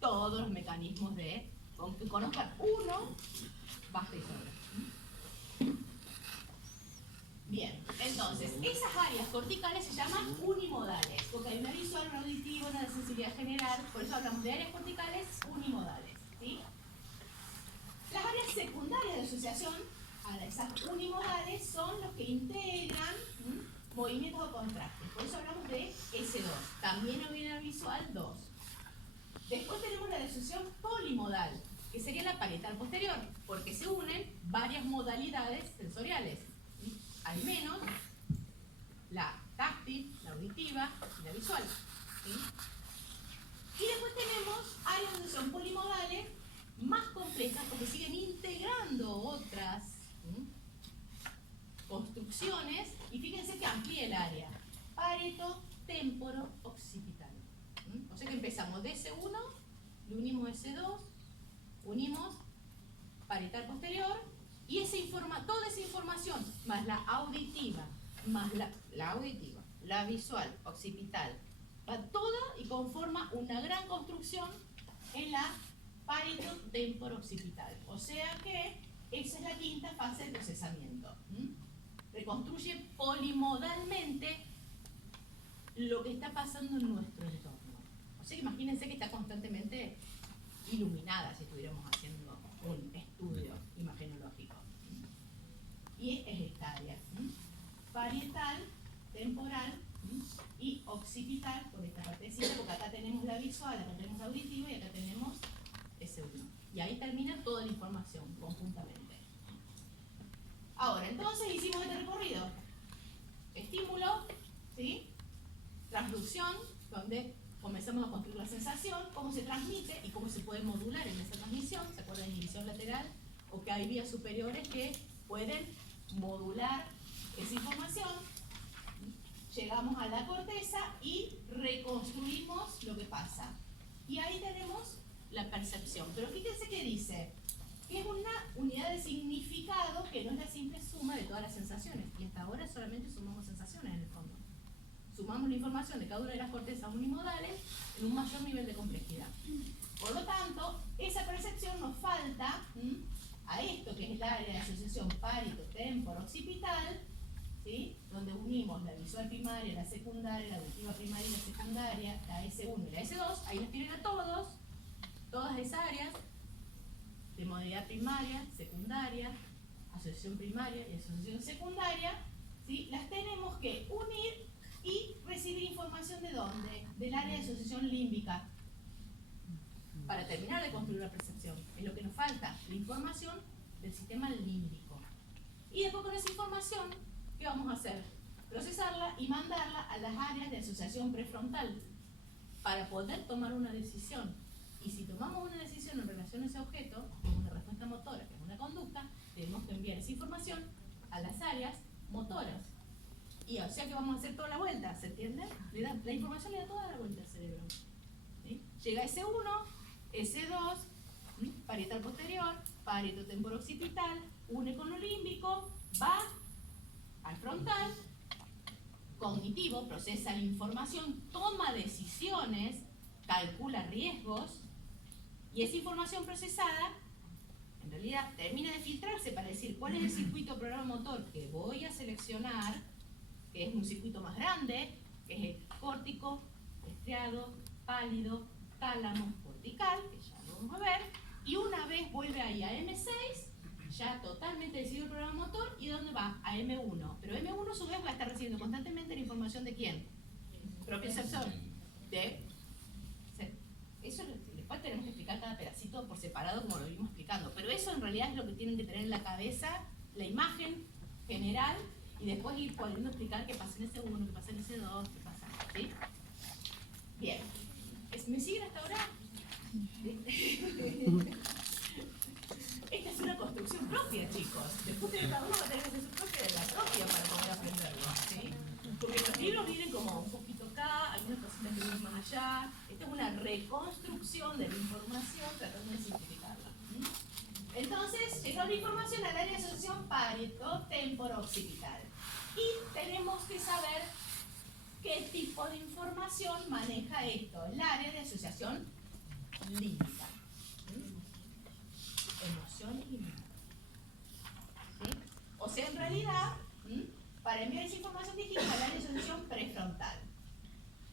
todos los mecanismos de... Con que conozcan uno, basta y sobra. Bien, entonces, esas áreas corticales se llaman unimodales, porque hay una visual, una auditiva, una de sensibilidad general, por eso hablamos de áreas corticales unimodales, ¿sí? Las áreas secundarias de asociación a esas unimodales son los que integran movimientos o contrastes, por eso hablamos de S2, también hay una visual 2. Después tenemos la asociación polimodal, que sería la parietal posterior, porque se unen varias modalidades sensoriales. Al menos la táctil, la auditiva y la visual. ¿Sí? Y después tenemos áreas donde son polimodales más complejas porque siguen integrando otras construcciones, y fíjense que amplía el área. Pareto, témporo, occipital. O sea que empezamos de S1, le unimos S2, unimos parietal posterior, y toda esa información, más la auditiva, más la auditiva, la visual, occipital, va toda y conforma una gran construcción en la parieto-temporo-occipital. O sea que esa es la quinta fase de procesamiento. Reconstruye polimodalmente lo que está pasando en nuestro entorno. O sea que imagínense que está constantemente iluminada si estuviéramos haciendo un estudio imagenológico. Y es esta área, parietal, temporal y occipital, por esta partecita, porque acá tenemos la visual, acá tenemos la auditiva y acá tenemos S1. Y ahí termina toda la información conjuntamente. Ahora, entonces hicimos este recorrido. Estímulo, ¿sí? Transducción, donde comenzamos a construir la sensación, cómo se transmite y cómo se puede modular en esa transmisión. ¿Se acuerdan de inhibición lateral? O que hay vías superiores que pueden modular esa información. Llegamos a la corteza y reconstruimos lo que pasa. Y ahí tenemos la percepción. Pero fíjense que dice que es una unidad de significado que no es la simple suma de todas las sensaciones. Y hasta ahora solamente sumamos sensaciones en el fondo. Sumamos la información de cada una de las cortezas unimodales en un mayor nivel de complejidad. Por lo tanto, esa percepción nos falta a esto que es el área de asociación parieto-temporo-occipital, ¿sí? Donde unimos la visual primaria, la secundaria, la auditiva primaria y la secundaria, la S1 y la S2, ahí las tienen a todos, todas esas áreas de modalidad primaria, secundaria, asociación primaria y asociación secundaria, ¿sí? Las tenemos que unir y recibir información ¿de dónde? Del área de asociación límbica, para terminar de construir la percepción. Es lo que nos falta, la información del sistema límbico. Y después con esa información, ¿qué vamos a hacer? Procesarla y mandarla a las áreas de asociación prefrontal para poder tomar una decisión. Y si tomamos una decisión en relación a ese objeto, que es una respuesta motora, que es una conducta, tenemos que enviar esa información a las áreas motoras. Y o sea que vamos a hacer toda la vuelta, ¿se entiende? La información le da toda la vuelta al cerebro. ¿Sí? Llega S1, S2, parietal posterior, parieto temporo-occipital, une con lo límbico, va al frontal, cognitivo, procesa la información, toma decisiones, calcula riesgos, Y esa información procesada, en realidad, termina de filtrarse para decir cuál es el circuito programa motor que voy a seleccionar, que es un circuito más grande, que es el córtico, estriado, pálido, tálamo, cortical, que ya lo vamos a ver, y una vez vuelve ahí a M6, ya totalmente decidido el programa motor, ¿y dónde va? A M1. Pero M1 a su vez va a estar recibiendo constantemente la información ¿de quién? Propio sensor. Eso después tenemos que explicar cada pedacito por separado como lo vimos explicando, pero eso en realidad es lo que tienen que tener en la cabeza, la imagen general, y después ir pudiendo explicar qué pasa en S1, qué pasa en S2, qué pasa, ¿sí? Bien. ¿Me siguen hasta ahora? Esta es una construcción propia, chicos. Después cada uno va a tener que hacer su propia de la propia para poder aprenderlo, ¿sí? Porque los libros vienen como un poquito acá, algunas cositas que vienen más allá. Esta es una reconstrucción de la información tratando de simplificarla. Entonces, llega la información al área de asociación pareto-temporo-occipital. Y tenemos que saber qué tipo de información maneja esto, el área de asociación límbica. Emoción límbica. ¿Sí? O sea, en realidad, para enviar esa información dirigida al área de asociación prefrontal.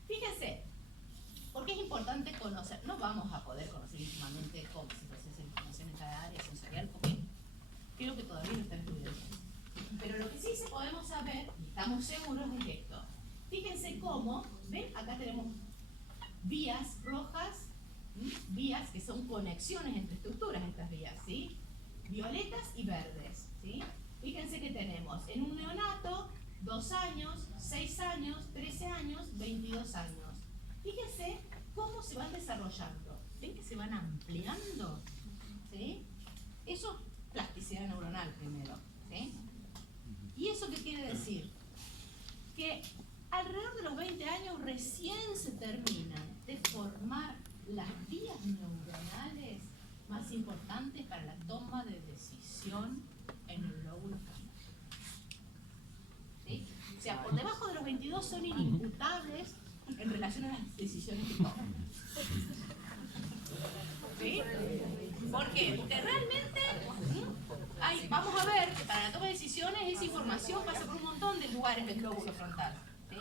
Fíjense, porque es importante conocer, no vamos a poder conocer íntimamente cómo se procesa la información en cada área sensorial, porque creo que todavía no está estudiando. Pero lo que sí se podemos saber, y estamos seguros, es esto. Fíjense cómo, ¿ven? Acá tenemos vías rojas, vías que son conexiones entre estructuras, estas vías, ¿sí? Violetas y verdes, ¿sí? Fíjense que tenemos en un neonato 2 años, 6 años, 13 años, 22 años. Fíjense cómo se van desarrollando. ¿Ven que se van ampliando? ¿Sí? Eso es plasticidad neuronal primero, ¿sí? ¿Y eso qué quiere decir? Que alrededor de los 20 años recién se terminan de formar las vías neuronales más importantes para la toma de decisión en el lóbulo frontal. ¿Sí? O sea, por debajo de los 22 son inimputables en relación a las decisiones que toman. ¿Sí? ¿Por qué? Porque realmente vamos a ver que para la toma de decisiones esa información pasa por un montón de lugares del lóbulo frontal. ¿Sí?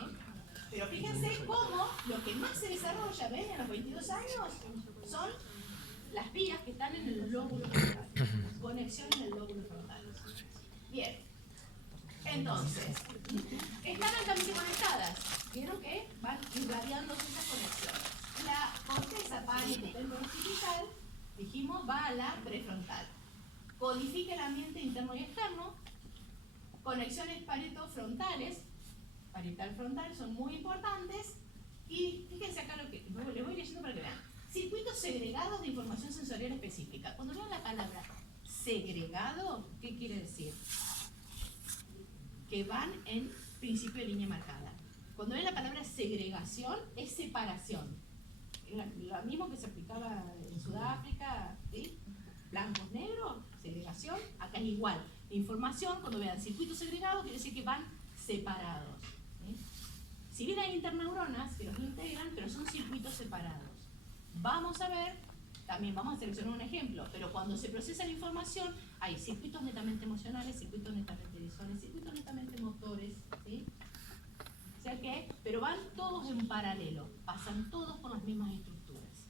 Pero fíjense cómo lo que más se desarrolla, ¿ven? A los 22 años son las vías que están en el lóbulo frontal. Conexiones del lóbulo frontal. Bien. Entonces, están altamente conectadas. ¿Vieron que van irradiándose esas conexiones? La corteza parieto-temporo-occipital, dijimos, va a la prefrontal. Codifica el ambiente interno y externo. Conexiones parieto-frontales, parietal-frontal, son muy importantes. Y fíjense acá lo que les voy leyendo para que vean. Circuitos segregados de información sensorial específica. Cuando vean la palabra segregado, ¿qué quiere decir? Que van en principio de línea marcada. Cuando ven la palabra segregación, es separación. Lo mismo que se aplicaba en Sudáfrica, ¿sí? Blancos, negros, segregación, acá es igual. La información, cuando vean circuitos segregados, quiere decir que van separados. ¿Sí? Si bien hay interneuronas que los integran, pero son circuitos separados. Vamos a ver, también vamos a seleccionar un ejemplo, pero cuando se procesa la información, hay circuitos netamente emocionales, circuitos netamente visuales, circuitos netamente motores, ¿sí? O sea que, pero van todos en paralelo, pasan todos por las mismas estructuras.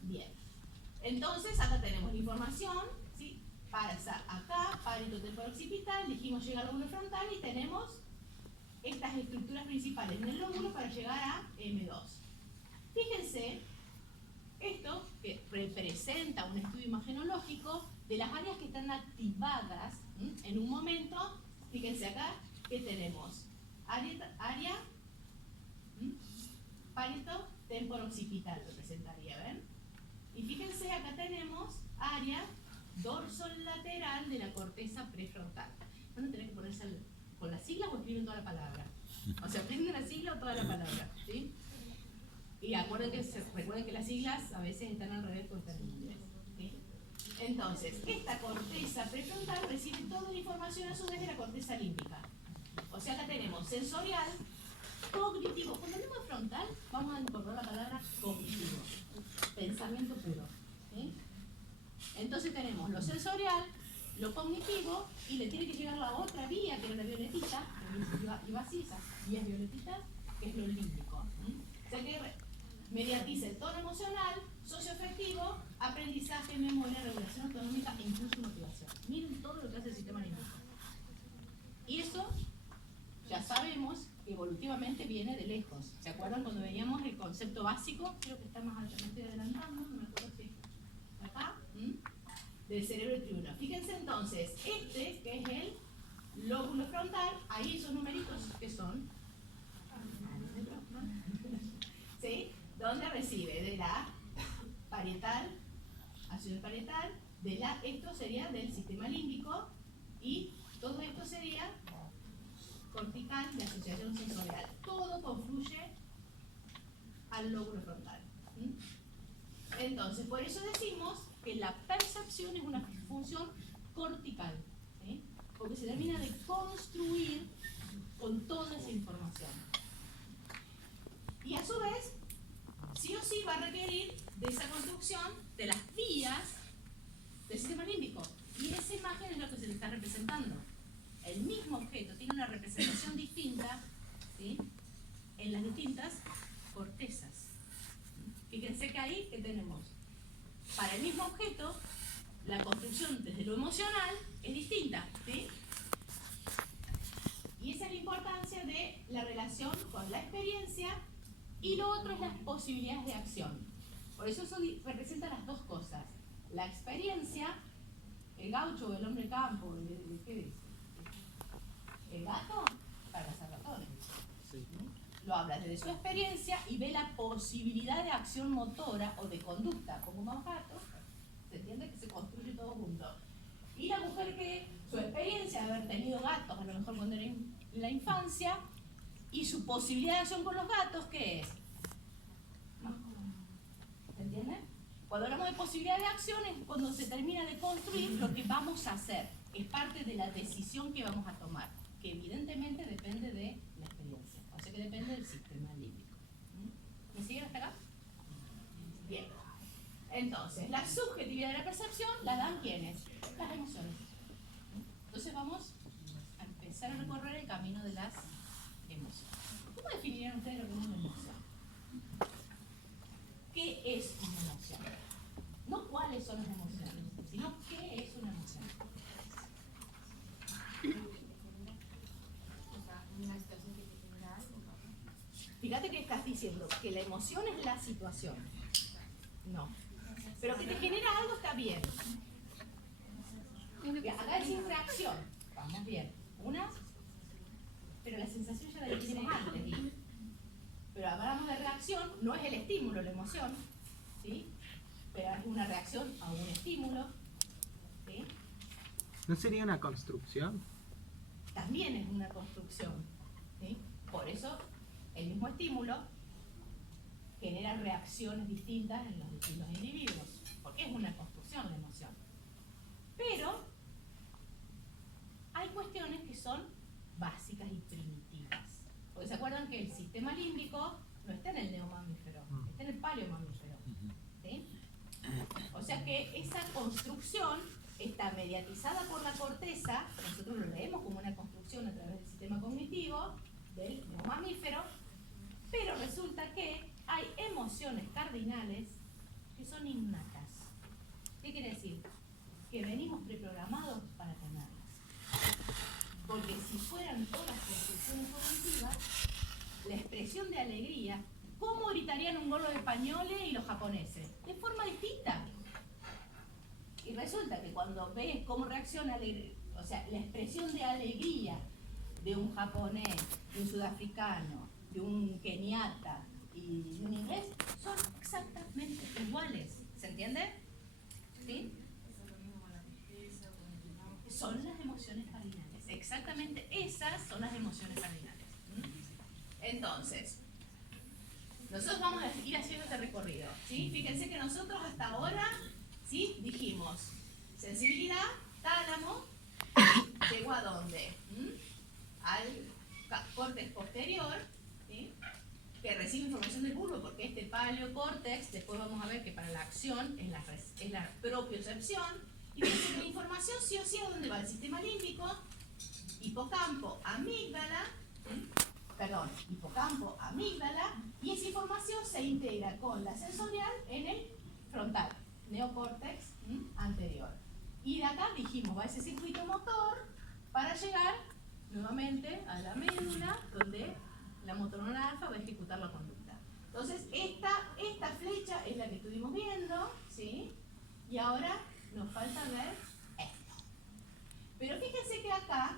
Bien, entonces acá tenemos la información, ¿sí? Pasa acá, parieto-temporo-occipital, dijimos llega al lóbulo frontal y tenemos estas estructuras principales en el lóbulo para llegar a M2. Fíjense, esto que representa un estudio imagenológico de las áreas que están activadas en un momento. Fíjense acá que tenemos área parieto-temporo-occipital, representaría, ¿ven? Y fíjense, acá tenemos área dorsolateral de la corteza prefrontal. Van a tener que ponerse con las siglas o escriben toda la palabra. O sea, aprenden la sigla o toda la palabra, ¿sí? Y recuerden que las siglas a veces están al revés o están en inglés, ¿sí? Entonces, esta corteza prefrontal recibe toda la información a su vez de la corteza límbica. O sea, acá tenemos sensorial, cognitivo. Cuando hablamos de frontal, vamos a incorporar la palabra cognitivo. pensamiento puro. ¿Sí? Entonces tenemos lo sensorial, lo cognitivo, y le tiene que llegar la otra vía, que es la violetita, y así, esas vías violetitas, que es lo límbico. O sea que mediatiza el tono emocional, socioafectivo, aprendizaje, memoria, regulación autonómica e incluso motivación. Miren todo lo que hace el sistema límbico. Y eso ya sabemos que evolutivamente viene de lejos. ¿Se acuerdan cuando veíamos el concepto básico? Creo que está más altamente adelantando, no me acuerdo si acá, del cerebro tribuno. Fíjense entonces, este que es el lóbulo frontal, ahí esos numeritos que son, ¿sí? ¿Dónde recibe? De la parietal, acción parietal, esto sería del sistema límbico, y todo esto sería cortical de asociación sensorial. Todo confluye al lóbulo frontal. Entonces, por eso decimos que la percepción es una función cortical, ¿sí? Porque se termina de construir con toda esa información. Y a su vez, sí o sí va a requerir de esa construcción de las vías del sistema límbico. Y esa imagen es lo que se le está representando. El mismo objeto tiene una representación distinta, ¿sí?, en las distintas cortezas. Fíjense que ahí que tenemos, para el mismo objeto, la construcción desde lo emocional es distinta, ¿sí? Y esa es la importancia de la relación con la experiencia, y lo otro es las posibilidades de acción. Por eso representa las dos cosas. La experiencia, el gaucho o el hombre campo, ¿qué dice? El gato para cazar ratones. Sí. Lo habla desde su experiencia y ve la posibilidad de acción motora o de conducta, como más gatos. Se entiende que se construye todo junto. Y la mujer que su experiencia de haber tenido gatos, a lo mejor cuando era en la infancia, y su posibilidad de acción con los gatos, ¿qué es? ¿Se entiende? Cuando hablamos de posibilidad de acción es cuando se termina de construir lo que vamos a hacer. Es parte de la decisión que vamos a tomar, que evidentemente depende de la experiencia. O sea que depende del sistema límbico. ¿Me siguen hasta acá? Bien. Entonces, la subjetividad de la percepción la dan ¿quiénes? Las emociones. Entonces vamos a empezar a recorrer el camino de las emociones. ¿Cómo definirían ustedes lo que es una emoción? ¿Qué es una emoción? No cuáles son las emociones, sino qué es una emoción. Fíjate que estás diciendo que la emoción es la situación. No. Pero que te genera algo está bien. Acá decís reacción. Vamos bien. Una, pero la sensación ya la dijimos antes. Pero hablamos de reacción, no es el estímulo, la emoción, ¿sí? Pero es una reacción a un estímulo, ¿sí? ¿No sería una construcción? También es una construcción, ¿sí? Por eso el mismo estímulo genera reacciones distintas en los distintos individuos, porque es una construcción la emoción. Pero hay cuestiones que son básicas y primitivas. Porque se acuerdan que el sistema límbico no está en el neomamífero, está en el paleomamífero, ¿sí? O sea que esa construcción está mediatizada por la corteza, nosotros lo leemos como una construcción a través del sistema cognitivo del neomamífero, pero resulta que hay emociones cardinales que son innatas. ¿Qué quiere decir? Que venimos preprogramados para tenerlas. Porque si fueran todas construcciones cognitivas, la expresión de alegría, ¿cómo gritarían un gordo de españoles y los japoneses? De forma distinta. Y resulta que cuando ves cómo reacciona, o sea, la expresión de alegría de un japonés, de un sudafricano, de un keniata y de un inglés, son exactamente iguales. ¿Se entiende? ¿Sí? Son las emociones cardinales. Exactamente esas son las emociones cardinales. Entonces, nosotros vamos a ir haciendo este recorrido, ¿sí? Fíjense que nosotros hasta ahora, ¿sí?, dijimos sensibilidad, tálamo, ¿llegó a dónde? Al córtex posterior, ¿sí?, que recibe información del bulbo, porque este paleocórtex, después vamos a ver que para la acción es la propiocepción, y fíjense que la información sí o sí a dónde va, el sistema límbico, hipocampo, amígdala, hipocampo, amígdala, y esa información se integra con la sensorial en el frontal, neocórtex anterior. Y de acá dijimos, va ese circuito motor para llegar nuevamente a la médula, donde la motoneuronal alfa va a ejecutar la conducta. Entonces, esta flecha es la que estuvimos viendo, ¿sí? Y ahora nos falta ver esto. Pero fíjense que acá,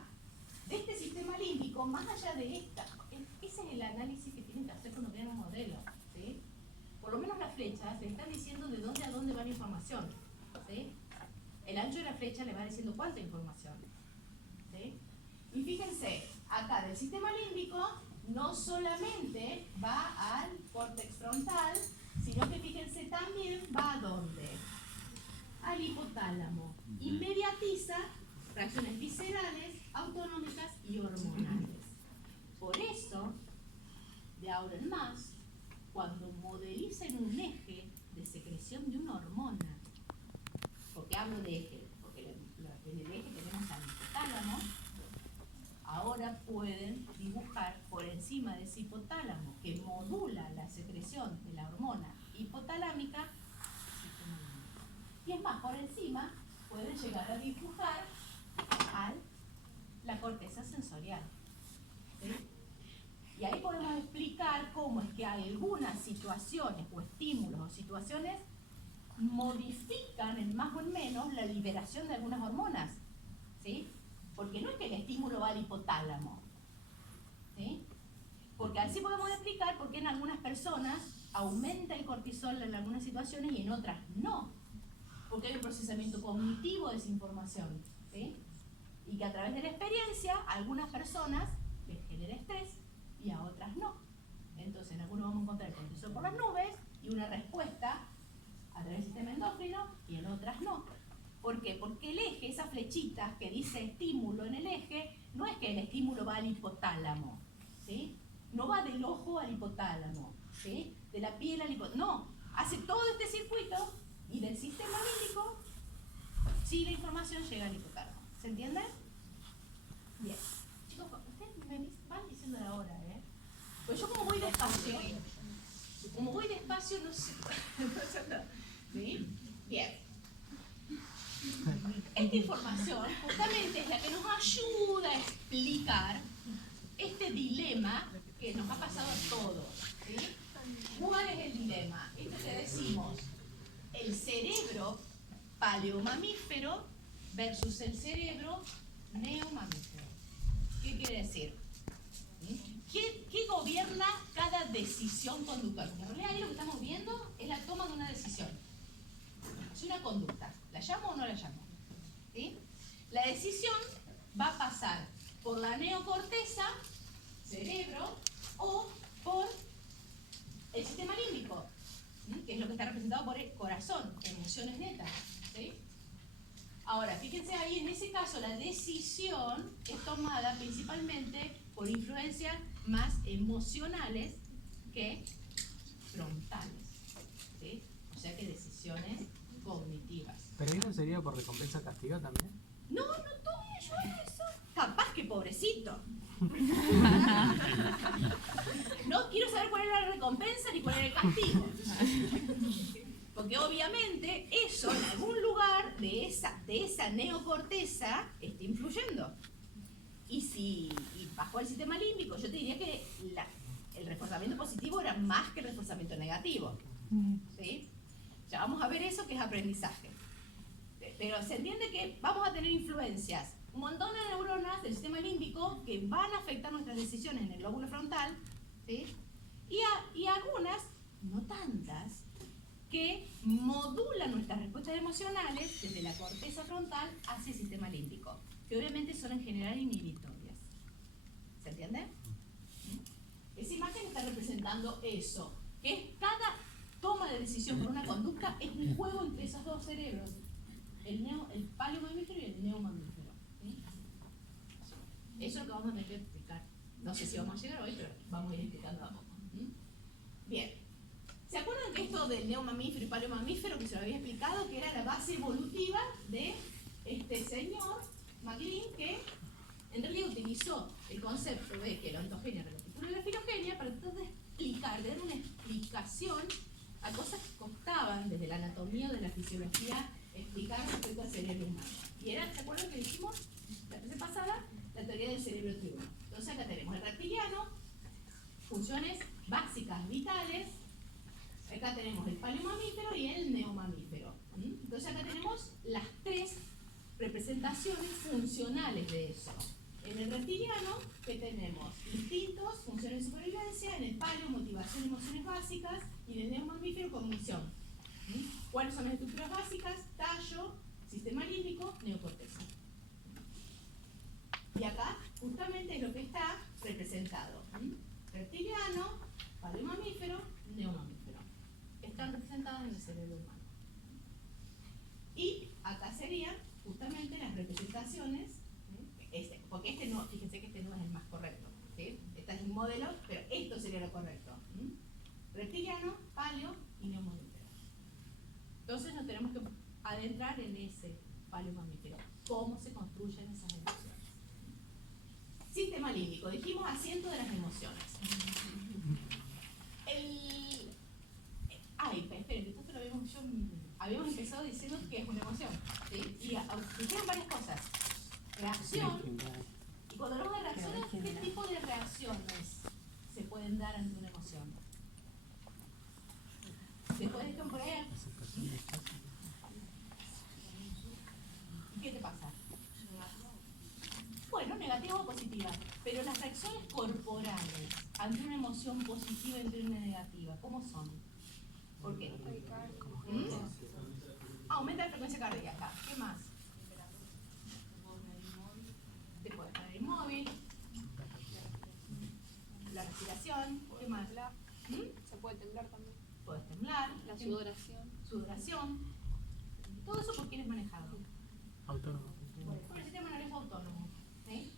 de este sistema límbico, más allá de esta, ese es el análisis que tienen que hacer cuando crean un modelo, ¿sí? Por lo menos las flechas le están diciendo de dónde a dónde va la información, ¿sí? El ancho de la flecha le va diciendo cuánta información, ¿sí? Y fíjense, acá del sistema límbico no solamente va al córtex frontal, sino que fíjense también va a dónde, al hipotálamo. Inmediatiza reacciones viscerales, autonómicas y hormonales. Por eso, de ahora en más, cuando modelicen un eje de secreción de una hormona, porque hablo de eje, porque en el eje tenemos al hipotálamo, ahora pueden dibujar por encima de ese hipotálamo que modula la secreción de la hormona hipotalámica, y es más, por encima pueden llegar a dibujar la corteza sensorial, ¿sí? Y ahí podemos explicar cómo es que algunas situaciones o estímulos o situaciones modifican en más o en menos la liberación de algunas hormonas, ¿sí? Porque no es que el estímulo va al hipotálamo, ¿sí? Porque así podemos explicar por qué en algunas personas aumenta el cortisol en algunas situaciones y en otras no. Porque hay un procesamiento cognitivo de esa información, ¿sí? Y que a través de la experiencia a algunas personas les genera estrés y a otras no. Entonces en algunos vamos a encontrar el cortisol por las nubes y una respuesta a través del sistema endocrino y en otras no. ¿Por qué? Porque el eje, esas flechitas que dice estímulo en el eje, no es que el estímulo va al hipotálamo, ¿sí? No va del ojo al hipotálamo, ¿sí? De la piel al hipotálamo, no, hace todo este circuito y del sistema límbico, sí, la información llega al hipotálamo. ¿Se entiende? Bien. Chicos, ustedes me van diciendo la hora, ¿eh? Pues yo como voy despacio, no sé, ¿sí? Bien. Esta información justamente es la que nos ayuda a explicar este dilema que nos ha pasado a todos, ¿sí? ¿Cuál es el dilema? Esto que decimos, el cerebro paleomamífero versus el cerebro neomamífero. ¿Qué quiere decir? ¿Qué gobierna cada decisión conductual? Porque en realidad ahí lo que estamos viendo es la toma de una decisión. Es una conducta. ¿La llamo o no la llamo? ¿Sí? La decisión va a pasar por la neocorteza, cerebro, o por el sistema límbico, que es lo que está representado por el corazón, emociones netas, ¿sí? Ahora, fíjense ahí, en ese caso la decisión es tomada principalmente por influencias más emocionales que frontales, ¿sí? O sea que decisiones cognitivas. ¿Pero ahí no sería por recompensa-castigo también? No tuve yo eso. Capaz que pobrecito. No quiero saber cuál era la recompensa ni cuál era el castigo. Porque obviamente eso en algún lugar de esa neocorteza está influyendo. Y bajo el sistema límbico, yo te diría que el reforzamiento positivo era más que el reforzamiento negativo, ¿sí? Ya vamos a ver eso que es aprendizaje. Pero se entiende que vamos a tener influencias, un montón de neuronas del sistema límbico que van a afectar nuestras decisiones en el lóbulo frontal, ¿sí? Y algunas, no tantas, que modulan nuestras respuestas emocionales desde la corteza frontal hacia el sistema límbico, que obviamente son en general inhibitorias. ¿Se entiende? Esa imagen está representando eso, que es cada toma de decisión por una conducta es un juego entre esos dos cerebros, el paleomamífero y el neomamífero, ¿sí? Eso es lo que vamos a tener que explicar. No sé si vamos a llegar hoy, pero vamos a ir explicando a poco. Bien. ¿Se acuerdan? que esto del neomamífero y paleomamífero, que se lo había explicado, que era la base evolutiva de este señor MacLean, que en realidad utilizó el concepto de que la ontogenia era la retículo de la filogenia para tratar de explicar, de dar una explicación a cosas que costaban desde la anatomía o de la fisiología explicar respecto al cerebro humano. Y era, ¿se acuerdan que dijimos la clase pasada? La teoría del cerebro triuno. Entonces acá tenemos el reptiliano, funciones básicas, vitales. Acá tenemos el paleomamífero y el neomamífero. Entonces acá tenemos las tres representaciones funcionales de eso. En el reptiliano, que tenemos instintos, funciones de supervivencia; en el paleo, motivación, emociones básicas; y en el neomamífero, cognición. ¿Cuáles son las estructuras básicas? Tallo, sistema límbico, neocorteza. Y acá justamente es lo que está representado. Reptiliano, paleomamífero, neomamífero. Están representados en el cerebro humano. Y acá serían justamente las representaciones, porque este no, fíjense que este no es el más correcto, ¿sí? Este es un modelo, pero esto sería lo correcto. Reptiliano, paleo y neomamífero. Entonces nos tenemos que adentrar en ese paleomamífero. ¿Cómo se construyen esas emociones? Sistema límbico, dijimos asiento de las emociones. Esperen, esto lo habíamos empezado diciendo que es una emoción, ¿sí? Y dijeron varias cosas. Reacción. Y cuando hablamos de reacciones, ¿qué tipo de reacciones se pueden dar ante una emoción? Después de componer. ¿Qué te pasa? Bueno, negativa o positiva. Pero las reacciones corporales ante una emoción positiva y ante una negativa, ¿cómo son? ¿Por qué? Aumenta la frecuencia cardíaca. ¿Qué más? Te puedes poner inmóvil. La respiración. ¿Qué más? Se puede temblar también. Puedes temblar. La sudoración. Sudoración. Todo eso por quién es manejado. Autónomo. Por el sistema nervioso autónomo. ¿Sí?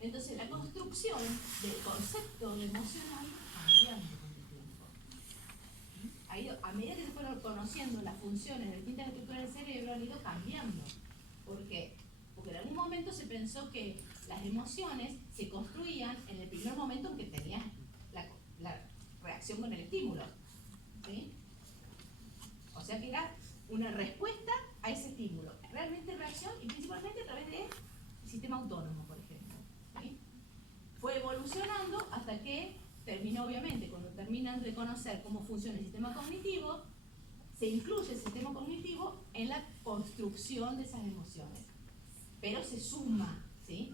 Entonces la construcción del concepto de emoción ha ido cambiando con el tiempo. A medida que se fueron conociendo las funciones de distintas estructuras del cerebro, han ido cambiando. ¿Por qué? Porque en algún momento se pensó que las emociones se construían en el primer momento en que tenías la reacción con el estímulo. ¿Sí? O sea que era una respuesta a ese estímulo. Realmente reacción y principalmente a través del sistema autónomo, por ejemplo. ¿Sí? Fue evolucionando hasta que terminó, obviamente, cuando terminan de conocer cómo funciona el sistema cognitivo, se incluye el sistema cognitivo en la construcción de esas emociones. Pero se suma, ¿sí?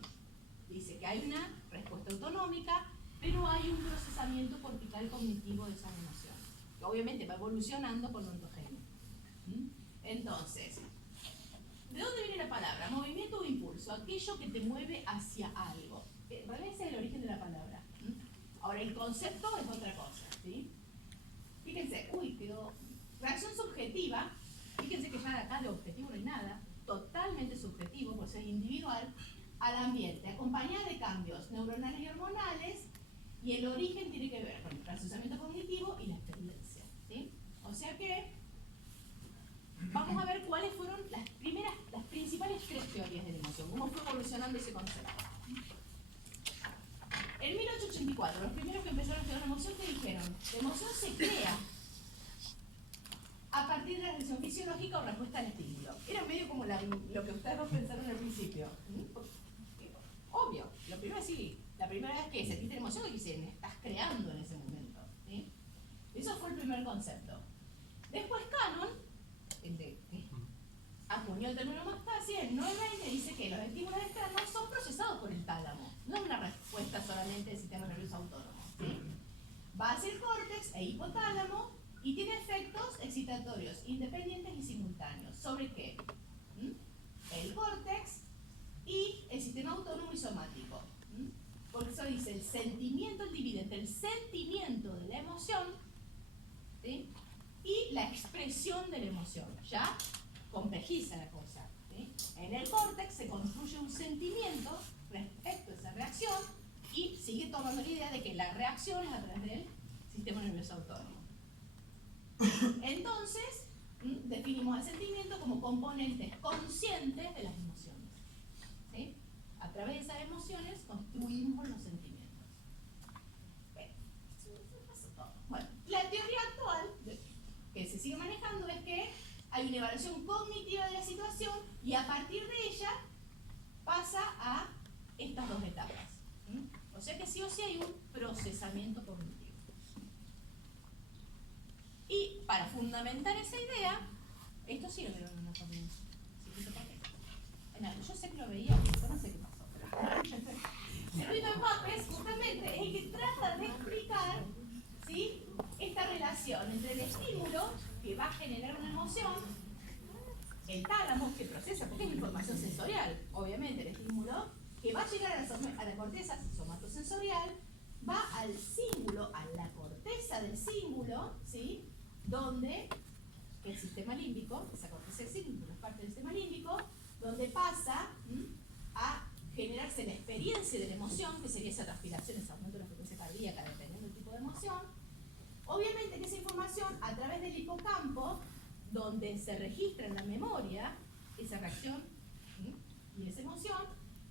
Dice que hay una respuesta autonómica, pero hay un procesamiento cortical cognitivo de esas emociones, que obviamente va evolucionando con lo ontogénico. Entonces, ¿de dónde viene la palabra? Movimiento o impulso, aquello que te mueve hacia algo. En realidad ese es el origen de la palabra. Ahora, el concepto es otra cosa, ¿sí? Fíjense, quedó reacción subjetiva. Fíjense que ya de acá de objetivo no hay nada, totalmente subjetivo, por ser individual, al ambiente, acompañada de cambios neuronales y hormonales, y el origen tiene que ver con el procesamiento cognitivo y la experiencia, ¿sí? O sea que vamos a ver cuáles fueron las principales tres teorías de la emoción, cómo fue evolucionando ese concepto. En 1884, los primeros que empezaron a estudiar la emoción, ¿qué dijeron? La emoción se crea a partir de la reacción fisiológica o respuesta al estímulo. Era medio como lo que ustedes dos pensaron al principio. Obvio, lo primero es sí, la primera vez que sentiste la emoción es que estás creando en ese momento. ¿Sí? Eso fue el primer concepto. Después Cannon, acuñó el término más fácil, el 920 dice que los estímulos externos son procesados por el tálamo, no es una respuesta solamente del sistema nervioso autónomo. ¿Sí? Va hacia el córtex e hipotálamo y tiene efectos excitatorios independientes y simultáneos. ¿Sobre qué? El córtex y el sistema autónomo y somático. Por eso dice el sentimiento, el divide entre el sentimiento de la emoción, ¿sí? Y la expresión de la emoción. Ya complejiza la cosa. ¿Sí? En el córtex se construye un sentimiento respecto a esa reacción y sigue tomando la idea de que la reacción es a través del sistema nervioso autónomo. Entonces, definimos el sentimiento como componentes conscientes de las emociones. ¿Sí? A través de esas emociones construimos los sentimientos. Bueno, la teoría actual que se sigue manejando es que hay una evaluación cognitiva de la situación y a partir de ella pasa a estas dos etapas. O sea que sí o sí hay un procesamiento cognitivo. Y para fundamentar esa idea, esto sí lo vieron en una comida. Yo sé que lo veía, pero no sé qué pasó. El ruido de papes justamente es el que trata de explicar, ¿sí?, esta relación entre el estímulo que va a generar una emoción, el tálamo que procesa, porque es información sensorial, obviamente el estímulo, que va a llegar a la corteza somatosensorial, va al cíngulo, a la corteza del cíngulo, ¿sí?, donde el sistema límbico, esa corteza del cíngulo es parte del sistema límbico, donde pasa a generarse la experiencia de la emoción, que sería esa transpiración, ese aumento de la frecuencia cardíaca, dependiendo del tipo de emoción. Obviamente que esa información, a través del hipocampo, donde se registra en la memoria esa reacción y esa emoción,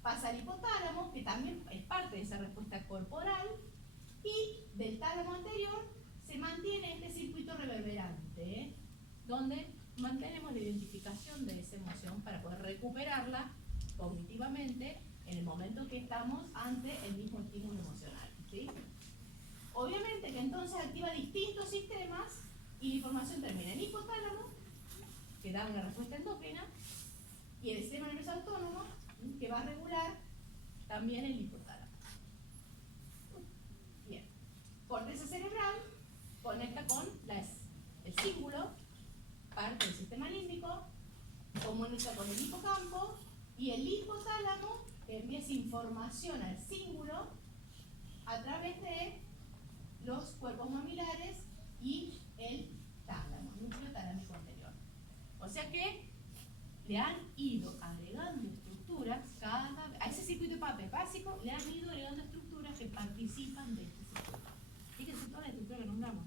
pasa al hipotálamo, que también es parte de esa respuesta corporal, y del tálamo anterior se mantiene este circuito reverberante, donde mantenemos la identificación de esa emoción para poder recuperarla cognitivamente en el momento que estamos ante el mismo estímulo emocional, ¿sí? Obviamente que entonces activa distintos sistemas y la información termina en el hipotálamo, que da una respuesta endócrina, y el sistema nervioso autónomo, que va a regular también el hipotálamo. Bien. Corteza cerebral conecta con el cíngulo, parte del sistema límbico, comunica con el hipocampo, y el hipotálamo envía esa información al cíngulo a través de los cuerpos mamilares y el tálamo, núcleo talámico anterior. O sea que le han ido agregando estructuras a ese circuito de papel básico, le han ido agregando estructuras que participan de este circuito. Fíjense toda la estructura que nombramos.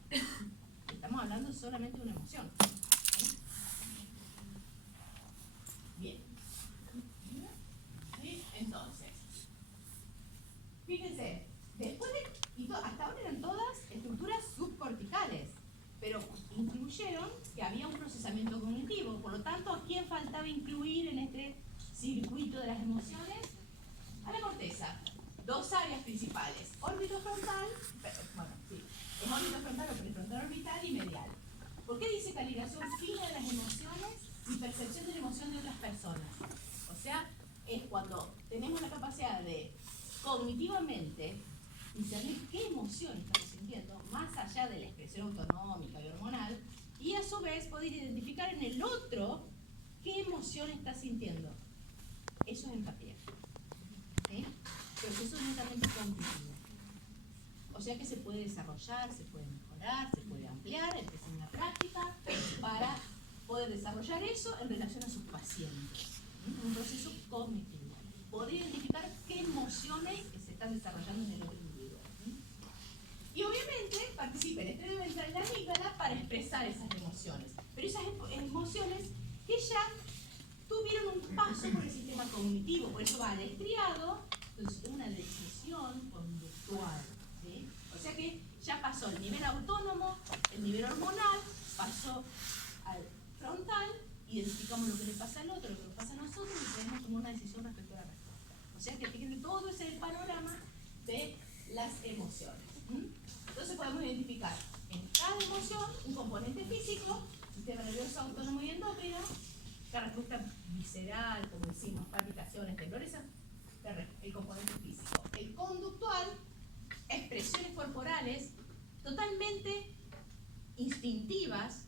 Estamos hablando solamente de una emoción. Bien. ¿Sí? Entonces, fíjense, después hasta ahora eran todas estructuras subcorticales, pero incluyeron que había un procesamiento cognitivo. Por lo tanto, ¿a quién faltaba incluir en este circuito de las emociones? A la corteza. Dos áreas principales: órbito frontal, es órbito frontal o prefrontal orbital y medial. ¿Por qué dice calibración fina de las emociones y percepción de la emoción de otras personas? O sea, es cuando tenemos la capacidad de cognitivamente discernir qué emoción estamos sintiendo, más allá de la expresión autonómica y hormonal, y a su vez poder identificar en el otro qué emoción está sintiendo. Eso es empatía. ¿Sí? Proceso netamente cognitivo. O sea que se puede desarrollar, se puede mejorar, se puede ampliar, empezar una práctica para poder desarrollar eso en relación a sus pacientes. Un proceso cognitivo. Poder identificar qué emociones se están desarrollando en el otro individuo. Y obviamente participa el estrés ventral y la amígdala para expresar esas emociones. Pero esas emociones que ya tuvieron un paso por el sistema cognitivo, por eso va al estriado, entonces es una decisión conductual. ¿Sí? O sea que ya pasó el nivel autónomo, el nivel hormonal, pasó al frontal, identificamos lo que le pasa al otro, lo que nos pasa a nosotros y podemos tomar una decisión respecto a la respuesta. O sea que fíjense, todo ese es el panorama de las emociones. Entonces podemos identificar en cada emoción un componente físico, sistema nervioso autónomo y endocrino, la respuesta visceral, como decimos, palpitaciones, temblores, el componente físico. El conductual, expresiones corporales totalmente instintivas,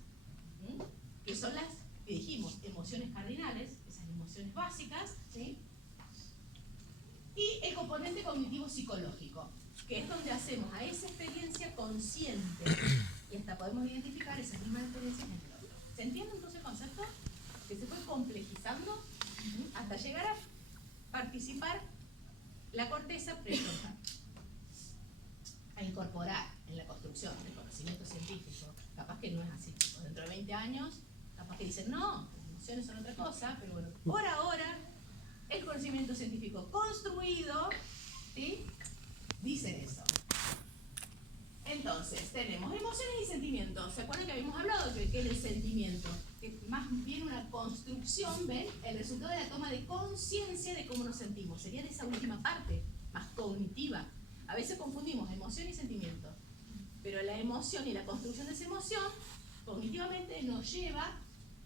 que son las que dijimos, emociones cardinales, esas emociones básicas, ¿sí? Y el componente cognitivo psicológico, que es donde hacemos a esa experiencia consciente y hasta podemos identificar esas mismas experiencias en el otro. ¿Se entiende entonces el concepto? Que se fue complejizando hasta llegar a participar la corteza prefrontal, a incorporar en la construcción del conocimiento científico, capaz que no es así. O dentro de 20 años, capaz que dicen, no, las emociones son otra cosa, pero bueno, por ahora, el conocimiento científico construido, ¿sí?, dice eso. Entonces, tenemos emociones y sentimientos. ¿Se acuerdan que habíamos hablado de qué es el sentimiento? Que es más bien una construcción, ¿ven? El resultado de la toma de conciencia de cómo nos sentimos. Sería de esa última parte, más cognitiva. A veces confundimos emoción y sentimiento. Pero la emoción y la construcción de esa emoción, cognitivamente, nos lleva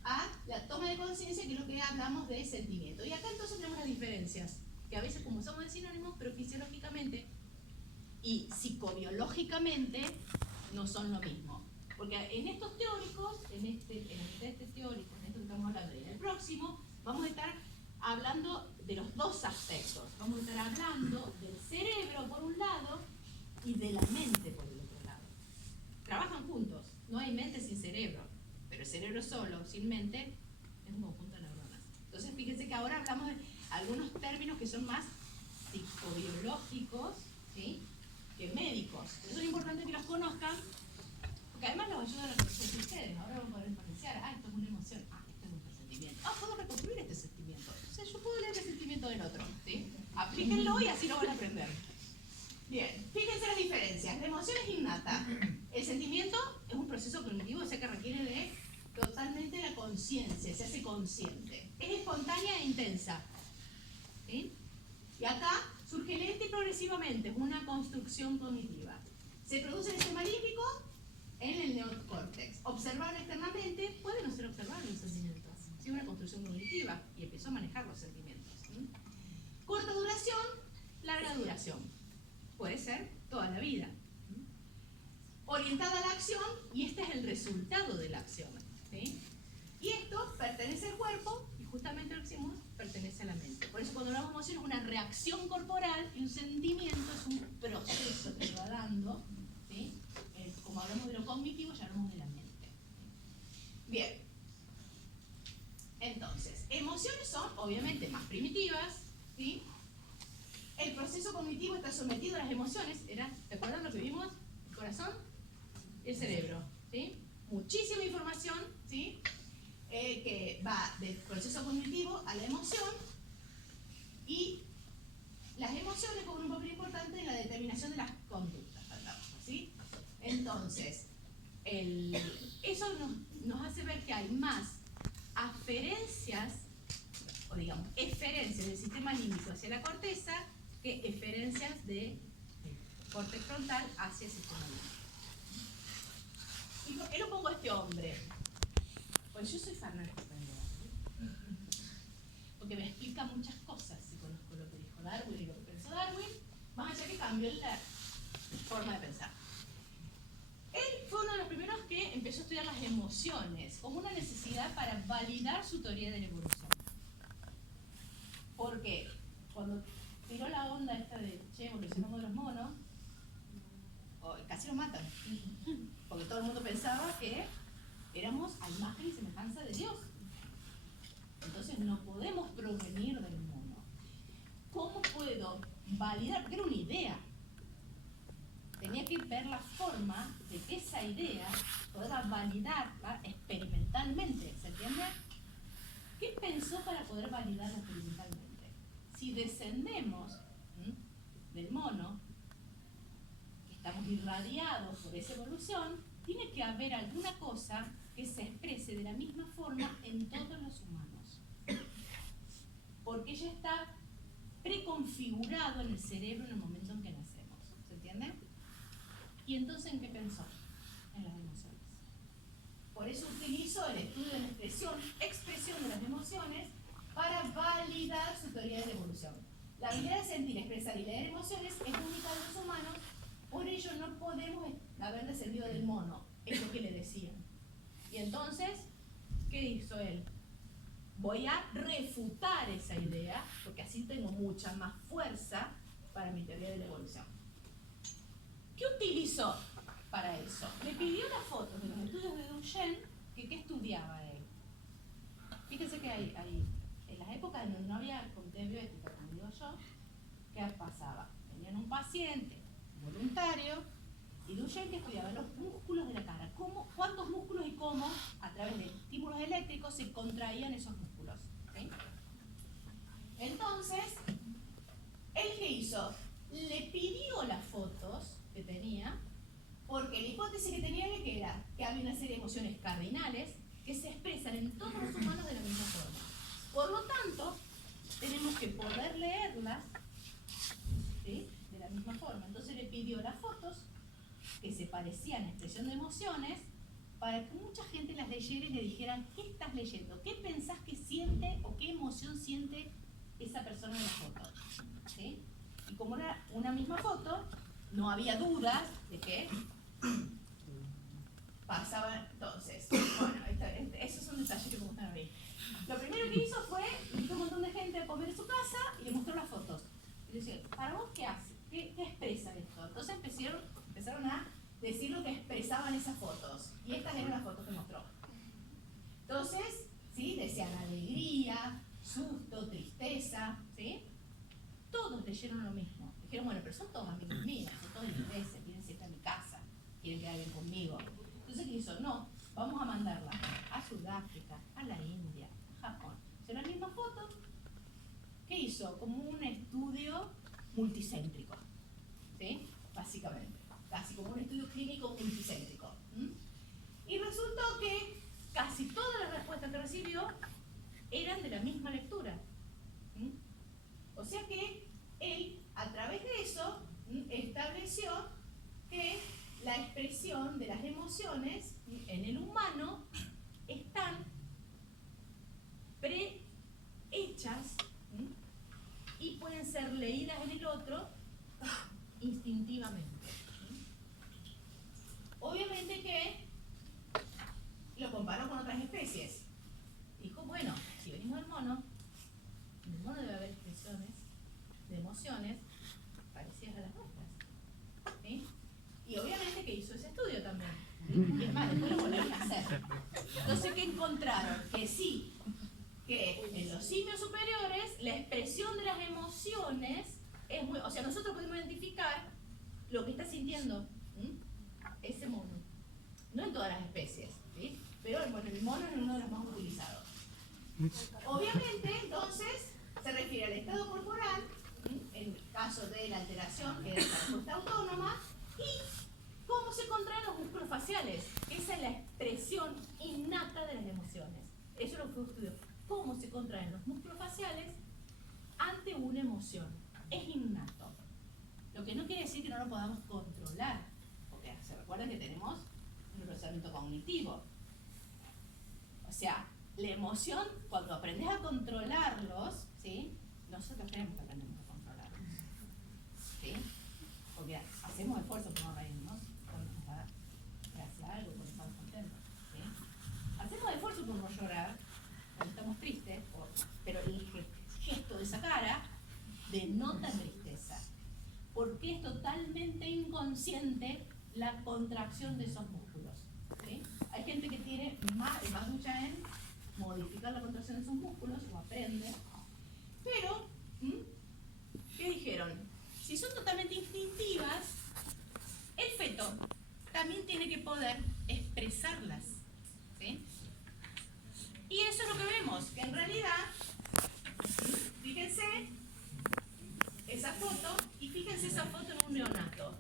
a la toma de conciencia, que es lo que hablamos de sentimiento. Y acá entonces tenemos las diferencias, que a veces como somos de sinónimos, pero fisiológicamente y psicobiológicamente no son lo mismo. Porque en estos teóricos, en este teórico, en esto que estamos hablando y en el próximo, vamos a estar hablando de los dos aspectos. Vamos a estar hablando del cerebro por un lado y de la mente por el otro lado. Trabajan juntos, no hay mente sin cerebro, pero el cerebro solo, sin mente, es un conjunto de neuronas. Entonces fíjense que ahora hablamos de algunos términos que son más psicobiológicos, ¿sí?, que médicos. Por eso es importante que los conozcan, porque además los ayudan a conocerse ustedes. Ahora vamos a poder diferenciar, esto es una emoción, esto es un sentimiento. Puedo reconstruir este sentimiento. O sea, yo puedo leer el sentimiento del otro, ¿sí? Aplíquenlo y así lo van a aprender. Bien, fíjense las diferencias. La emoción es innata. El sentimiento es un proceso cognitivo, o sea que requiere de totalmente la conciencia, se hace consciente. Es espontánea e intensa, ¿sí? Y acá surge lenta y progresivamente, es una construcción cognitiva. Se produce en el sistema límbico, en el neocórtex. Observable externamente, puede no ser observable los sentimientos. Es una construcción cognitiva y empezó a manejar los sentimientos. Corta duración, larga duración. Puede ser toda la vida. Orientada a la acción, y este es el resultado de la acción, ¿sí? Y esto pertenece al cuerpo, y justamente lo que decimos, pertenece a la mente. Por eso cuando hablamos de emoción es una reacción corporal, y un sentimiento es un proceso que se va dando, ¿sí? Como hablamos de lo cognitivo, ya hablamos de la mente. Bien. Entonces, emociones son obviamente más primitivas, ¿sí? El proceso cognitivo está sometido a las emociones. ¿Se acuerdan lo que vimos? El corazón y el cerebro, ¿sí? Muchísima información, ¿sí?, que va del proceso cognitivo a la emoción, y las emociones juegan un papel importante en la determinación de las conductas, ¿sí? Entonces, eso nos hace ver que hay más aferencias, o digamos, eferencias del sistema límbico hacia la corteza que eferencias del córtex frontal hacia el sistema límbico. ¿Y por qué lo pongo a este hombre? Pues yo soy fanática de Darwin, porque me explica muchas cosas. Si conozco lo que dijo Darwin y lo que pensó Darwin, más allá que cambió la forma de pensar. Él fue uno de los primeros que empezó a estudiar las emociones como una necesidad para validar su teoría de la evolución. Porque cuando tiró la onda esta de che, evolucionamos de los monos, casi lo matan. Porque todo el mundo pensaba que éramos a imagen y semejanza de Dios. Entonces no podemos provenir del mono. ¿Cómo puedo validar? Porque era una idea. Tenía que ver la forma de que esa idea pueda validarla experimentalmente. ¿Se entiende? ¿Qué pensó para poder validarla experimentalmente? Si descendemos del mono, que estamos irradiados por esa evolución, tiene que haber alguna cosa que se exprese de la misma forma en todos los humanos. Porque ya está preconfigurado en el cerebro en el momento en que nacemos. ¿Se entiende? ¿Y entonces en qué pensó? En las emociones. Por eso utilizo el estudio de la expresión de las emociones para validar su teoría de la evolución. La habilidad de sentir, expresar y leer emociones es única de los humanos, por ello no podemos haber descendido del mono, es lo que le decían. Y entonces, ¿qué hizo él? Voy a refutar esa idea, porque así tengo mucha más fuerza para mi teoría de la evolución. ¿Qué utilizó para eso? Le pidió las fotos de los estudios de Duchenne, que qué estudiaba él. Fíjense que hay en las épocas en donde no había comité bioética, como digo yo, ¿qué pasaba? Tenían un paciente voluntario y Duchenne que estudiaba los músculos de la cara. cuántos músculos y cómo, a través de estímulos eléctricos, se contraían esos músculos. ¿Sí? Entonces, ¿él qué hizo? Le pidió las fotos que tenía, porque la hipótesis que tenía que era que había una serie de emociones cardinales que se expresan en todos los humanos de la misma forma. Por lo tanto, tenemos que poder leerlas, ¿sí?, de la misma forma. Entonces le pidió las fotos que se parecían a expresión de emociones para que mucha gente las leyera y le dijeran: ¿qué estás leyendo? ¿Qué pensás que siente o qué emoción siente esa persona en la foto? ¿Sí? Y como era una misma foto, no había dudas de que pasaba. Entonces, bueno, esos son detalles que me gustan a mí. Lo primero que hizo fue invitó a un montón de gente a comer en su casa y le mostró las fotos. Y le decía: ¿para vos qué hace? ¿Qué expresa esto? Entonces empezaron a decir lo que expresaban esas fotos. Y estas eran las fotos que mostró. Entonces, ¿sí?, decían alegría, susto, tristeza, ¿sí? Todos leyeron lo mismo. Dijeron: bueno, pero son todos amigos míos, son todos ingleses, quieren siempre a mi casa, quieren quedar bien conmigo. Entonces, ¿qué hizo? No, vamos a mandarla a Sudáfrica, a la India, a Japón. Son las mismas fotos. ¿Qué hizo? Como un estudio multicéntrico, ¿sí? Básicamente, casi como un estudio clínico multicéntrico. Y resultó que casi todas las respuestas que recibió eran de la misma lectura. O sea que él, a través de eso, estableció que la expresión de las emociones en el humano están prehechas y pueden ser leídas en el otro instintivamente. Obviamente que lo comparó con otras especies. Dijo: bueno, si venimos del mono, en el mono debe haber expresiones de emociones parecidas a las nuestras. ¿Sí? Y obviamente que hizo ese estudio también. ¿Sí? Y es más, después lo volvieron a hacer. Entonces, ¿qué encontraron? Que sí, que en los simios superiores la expresión de las emociones es muy... O sea, nosotros podemos identificar lo que está sintiendo ese mono. No en todas las especies, ¿sí? Pero bueno, el mono es uno de los más utilizados. Obviamente, entonces, se refiere al estado corporal, en el caso de la alteración, que es la respuesta autónoma, y cómo se contraen los músculos faciales. Esa es la expresión innata de las emociones. Eso es lo que estudió. Cómo se contraen los músculos faciales ante una emoción. Es innato. Lo que no quiere decir que no lo podamos controlar. Porque se recuerdan que tenemos un procesamiento cognitivo. O sea, la emoción, cuando aprendes a controlarlos, ¿sí?, nosotros tenemos que aprender a controlarlos. ¿Sí? Porque hacemos esfuerzo por no reírnos cuando nos da gracia algo, cuando estamos contentos. ¿Sí? Hacemos esfuerzo por no llorar cuando estamos tristes, pero el gesto de esa cara denota tristeza. Porque es totalmente inconsciente la contracción de esos músculos. ¿Sí? Hay gente que tiene más lucha en modificar la contracción de sus músculos o aprende. Pero, ¿qué dijeron? Si son totalmente instintivas, el feto también tiene que poder expresarlas. ¿Sí? Y eso es lo que vemos, que en realidad, fíjense esa foto y fíjense esa foto en un neonato.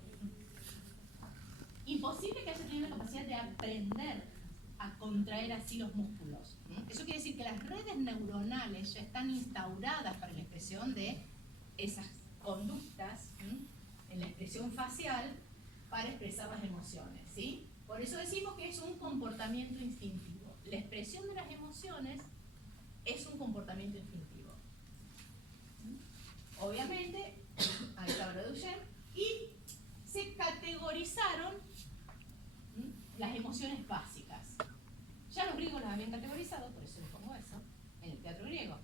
Imposible que haya tenido la capacidad de aprender a contraer así los músculos. Eso quiere decir que las redes neuronales ya están instauradas para la expresión de esas conductas en la expresión facial para expresar las emociones, ¿sí? Por eso decimos que es un comportamiento instintivo. La expresión de las emociones es un comportamiento instintivo. Obviamente, ahí estaba lo de Duchenne, y se categorizaron las emociones básicas. Ya los griegos las habían categorizado, por eso les pongo eso, en el teatro griego.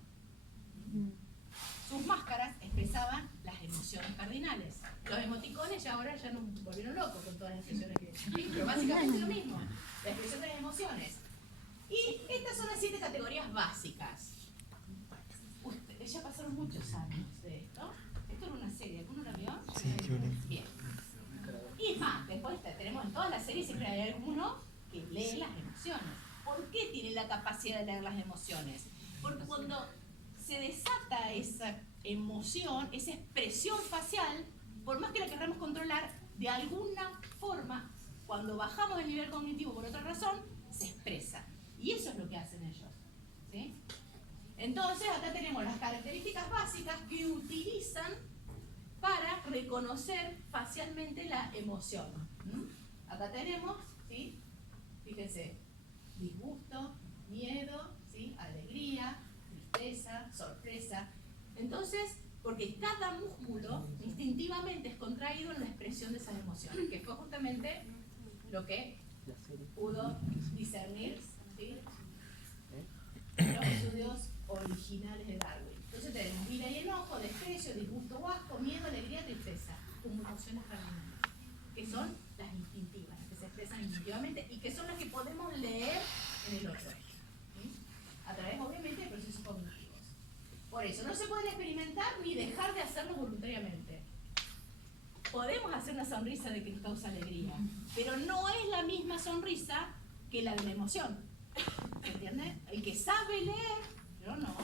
Sus máscaras expresaban las emociones cardinales. Los emoticones ya ahora ya nos volvieron locos con todas las expresiones que... Pero básicamente es lo mismo, la expresión de las emociones. Y estas son las 7 categorías básicas. Ustedes ya pasaron muchos años de esto. Esto era una serie, ¿alguno la vio? Sí, yo la vi. Bien. Y es más, después tenemos en todas las series siempre hay alguno lee las emociones. ¿Por qué tiene la capacidad de leer las emociones? Porque cuando se desata esa emoción, esa expresión facial, por más que la queramos controlar, de alguna forma, cuando bajamos el nivel cognitivo por otra razón, se expresa. Y eso es lo que hacen ellos, ¿sí? Entonces, acá tenemos las características básicas que utilizan para reconocer facialmente la emoción. Acá tenemos, ¿sí? Fíjense, disgusto, miedo, ¿sí? Alegría, tristeza, sorpresa. Entonces, porque cada músculo instintivamente es contraído en la expresión de esas emociones, que fue justamente lo que pudo discernir, ¿sí? Los estudios originales de Darwin. Entonces tenemos ira y enojo, desprecio, disgusto o asco, miedo, alegría, tristeza, como emociones cardinales, que son las instintivas, las que se expresan instintivamente y que son las que podemos leer en el otro, ¿sí? A través obviamente de procesos cognitivos. Por eso no se pueden experimentar ni dejar de hacerlo voluntariamente. Podemos hacer una sonrisa de que nos causa alegría, pero no es la misma sonrisa que la de la emoción. ¿Se entiende? El que sabe leer, yo no,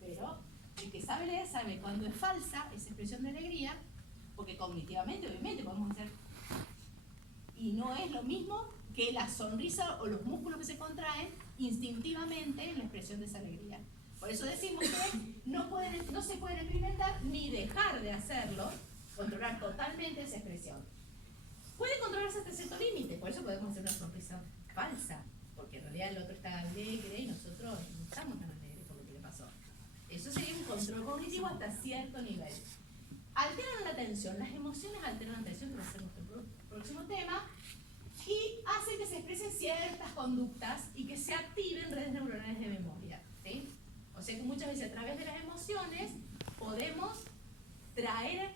pero el que sabe leer sabe cuando es falsa esa expresión de alegría, porque cognitivamente, obviamente, podemos hacer. Y no es lo mismo que la sonrisa o los músculos que se contraen instintivamente en la expresión de esa alegría. Por eso decimos que no se pueden experimentar ni dejar de hacerlo, controlar totalmente esa expresión. Puede controlarse hasta cierto límite, por eso podemos hacer una sonrisa falsa, porque en realidad el otro está alegre y nosotros no estamos tan alegres por lo que le pasó. Eso sería un control cognitivo hasta cierto nivel. Alteran la atención, las emociones alteran la atención, que va a ser nuestro próximo tema, y hacen que se expresen ciertas conductas y que se activen redes neuronales de memoria, ¿sí? O sea que muchas veces a través de las emociones podemos traer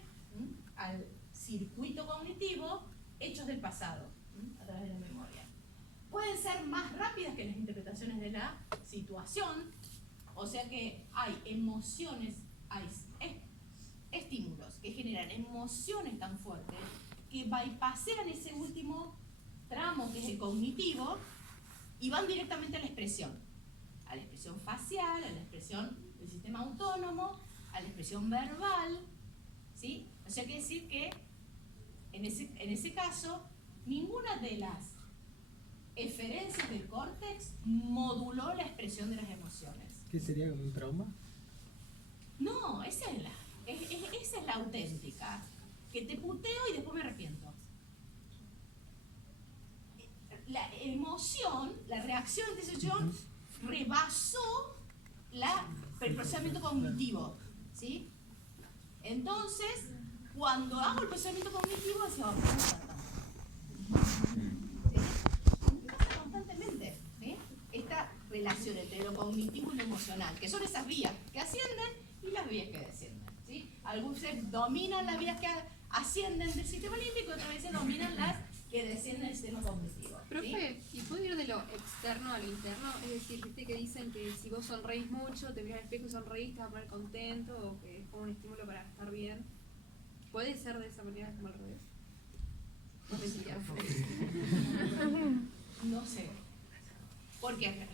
al circuito cognitivo hechos del pasado, a través de la memoria. Pueden ser más rápidas que las interpretaciones de la situación, o sea que hay emociones, hay estímulos que generan emociones tan fuertes que bypassean ese último tramo que es el cognitivo y van directamente a la expresión facial, a la expresión del sistema autónomo, a la expresión verbal, ¿sí? O sea, quiere decir que en ese caso ninguna de las eferencias del córtex moduló la expresión de las emociones. ¿Qué sería como un trauma? No, esa es la auténtica. Que te puteo y después me arrepiento. La emoción, la reacción de decisión rebasó el procesamiento cognitivo, ¿sí? Entonces, cuando hago el procesamiento cognitivo, decimos, pasa constantemente, ¿sí? Esta relación entre lo cognitivo y lo emocional, que son esas vías que ascienden y las vías que descienden, ¿sí? Algunos dominan las vías que ascienden del sistema límbico y otras veces dominan las que descienden del sistema cognitivo. Profe, ¿y puede ir de lo externo a lo interno? Es decir, viste que dicen que si vos sonreís mucho, te miras al espejo y sonreís, te vas a poner contento, o que es como un estímulo para estar bien. ¿Puede ser de esa manera como al revés? No sé. Porque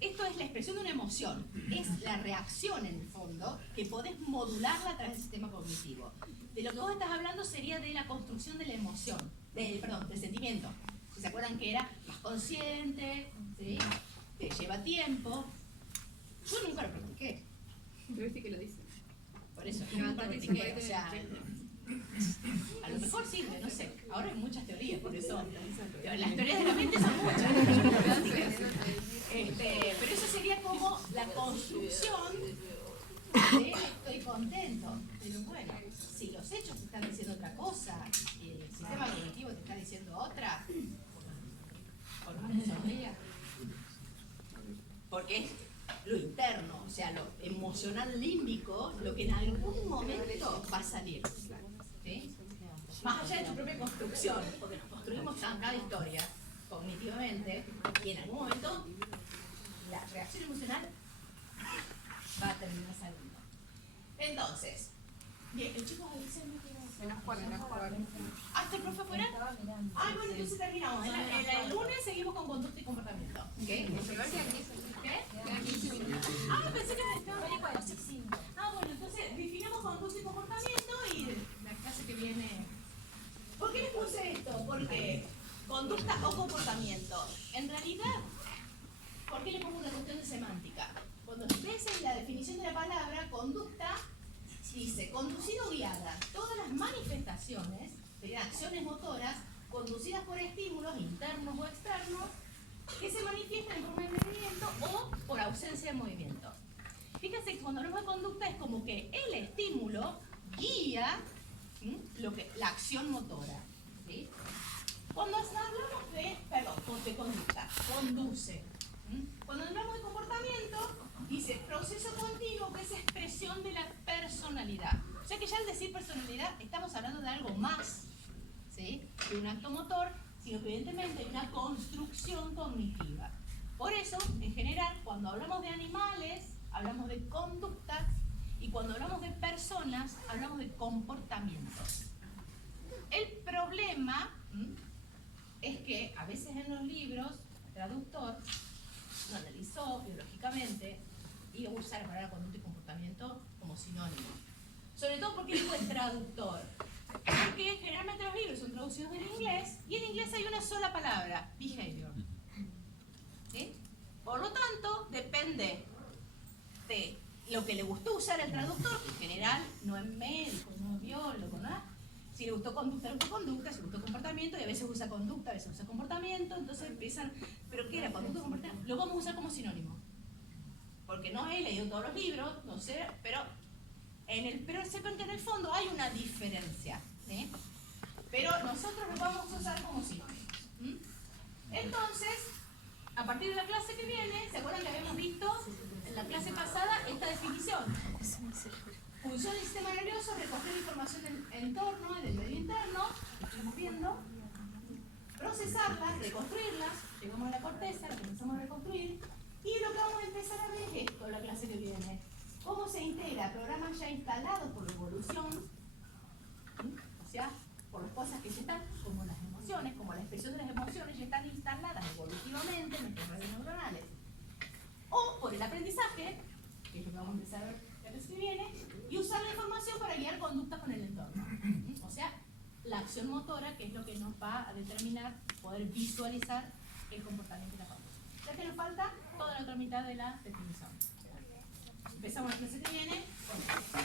esto es la expresión de una emoción, es la reacción en el fondo, que podés modularla a través del sistema cognitivo. De lo que vos estás hablando sería de la construcción de la emoción, del sentimiento. ¿Se acuerdan que era más consciente? ¿Sí? Te lleva tiempo. Yo nunca lo practiqué. Pero viste que lo dicen. Por eso, yo nunca lo practiqué. O sea, a lo mejor sirve, no sé. Ahora hay muchas teorías, por eso. Las teorías de la mente son muchas. Yo nunca lo practiqué. Pero eso sería como la construcción de estoy contento. Pero bueno, si los hechos te están diciendo otra cosa y el sistema cognitivo te está diciendo otra, por más que sonría. Porque es lo interno, o sea, lo emocional límbico, lo que en algún momento va a salir. ¿Sí? Más allá de tu propia construcción, porque nos construimos cada historia cognitivamente, y en algún momento la reacción emocional va a terminar saliendo. Entonces, bien, el chico dice, ¿no? -40. ¿Hasta el profe fuera? Ah, bueno, entonces terminamos. El lunes seguimos con conducta y comportamiento. ¿Qué? ¿Qué? Ah, pensé que estaba ahí para hacer 5. Ah, bueno, entonces definimos conducta y comportamiento y la clase que viene. ¿Por qué les puse esto? Porque conducta o comportamiento. En realidad, ¿por qué le pongo una cuestión de semántica? Cuando ustedes en la definición de la palabra conducta, dice conducida o guiada. Todas las manifestaciones, serían acciones motoras, conducidas por estímulos internos o externos, que se manifiestan en forma de movimiento o por ausencia de movimiento. Fíjense que cuando hablamos de conducta es como que el estímulo guía la acción motora. ¿Sí? Cuando hablamos de conducta, conduce. Cuando hablamos de comportamiento, dice proceso continuo que es expresión de la personalidad. O sea que ya al decir personalidad estamos hablando de algo más, ¿sí? De un acto motor, sino que evidentemente de una construcción cognitiva. Por eso, en general, cuando hablamos de animales, hablamos de conductas, y cuando hablamos de personas, hablamos de comportamientos. El problema es que a veces en los libros, el traductor lo analizó biológicamente y usa la palabra conducta y comportamiento como sinónimo. Sobre todo porque digo el traductor. Porque generalmente los libros son traducidos del inglés y en inglés hay una sola palabra, behavior. ¿Sí? Por lo tanto, depende de lo que le gustó usar el traductor, que en general no es médico, no es biólogo, ¿no? Si le gustó conducta, le gustó conducta, si le gustó comportamiento, y a veces usa conducta, a veces usa comportamiento, entonces empiezan, ¿pero qué era conducta o comportamiento? Lo vamos a usar como sinónimo. Porque no he leído todos los libros, no sé, pero sepan que en el fondo hay una diferencia, ¿sí? Pero nosotros lo vamos a usar como sinónimos. Entonces, a partir de la clase que viene, ¿se acuerdan que habíamos visto en la clase pasada esta definición? Función del sistema nervioso, recoger información del entorno y del medio interno, lo estamos viendo, procesarlas, reconstruirlas, llegamos a la corteza, la comenzamos a reconstruir, y lo que vamos a empezar a ver es esto, la clase que viene. Cómo se integra programas ya instalados por la evolución, o sea, por las cosas que ya están, como las emociones, como la expresión de las emociones ya están instaladas evolutivamente en nuestras redes neuronales. O por el aprendizaje, que es lo que vamos a empezar a ver la clase que viene, y usar la información para guiar conductas con el entorno. O sea, la acción motora, que es lo que nos va a determinar poder visualizar el comportamiento de la conducta. Ya que nos falta toda la otra mitad de la definición. Empezamos la clase que viene con esto.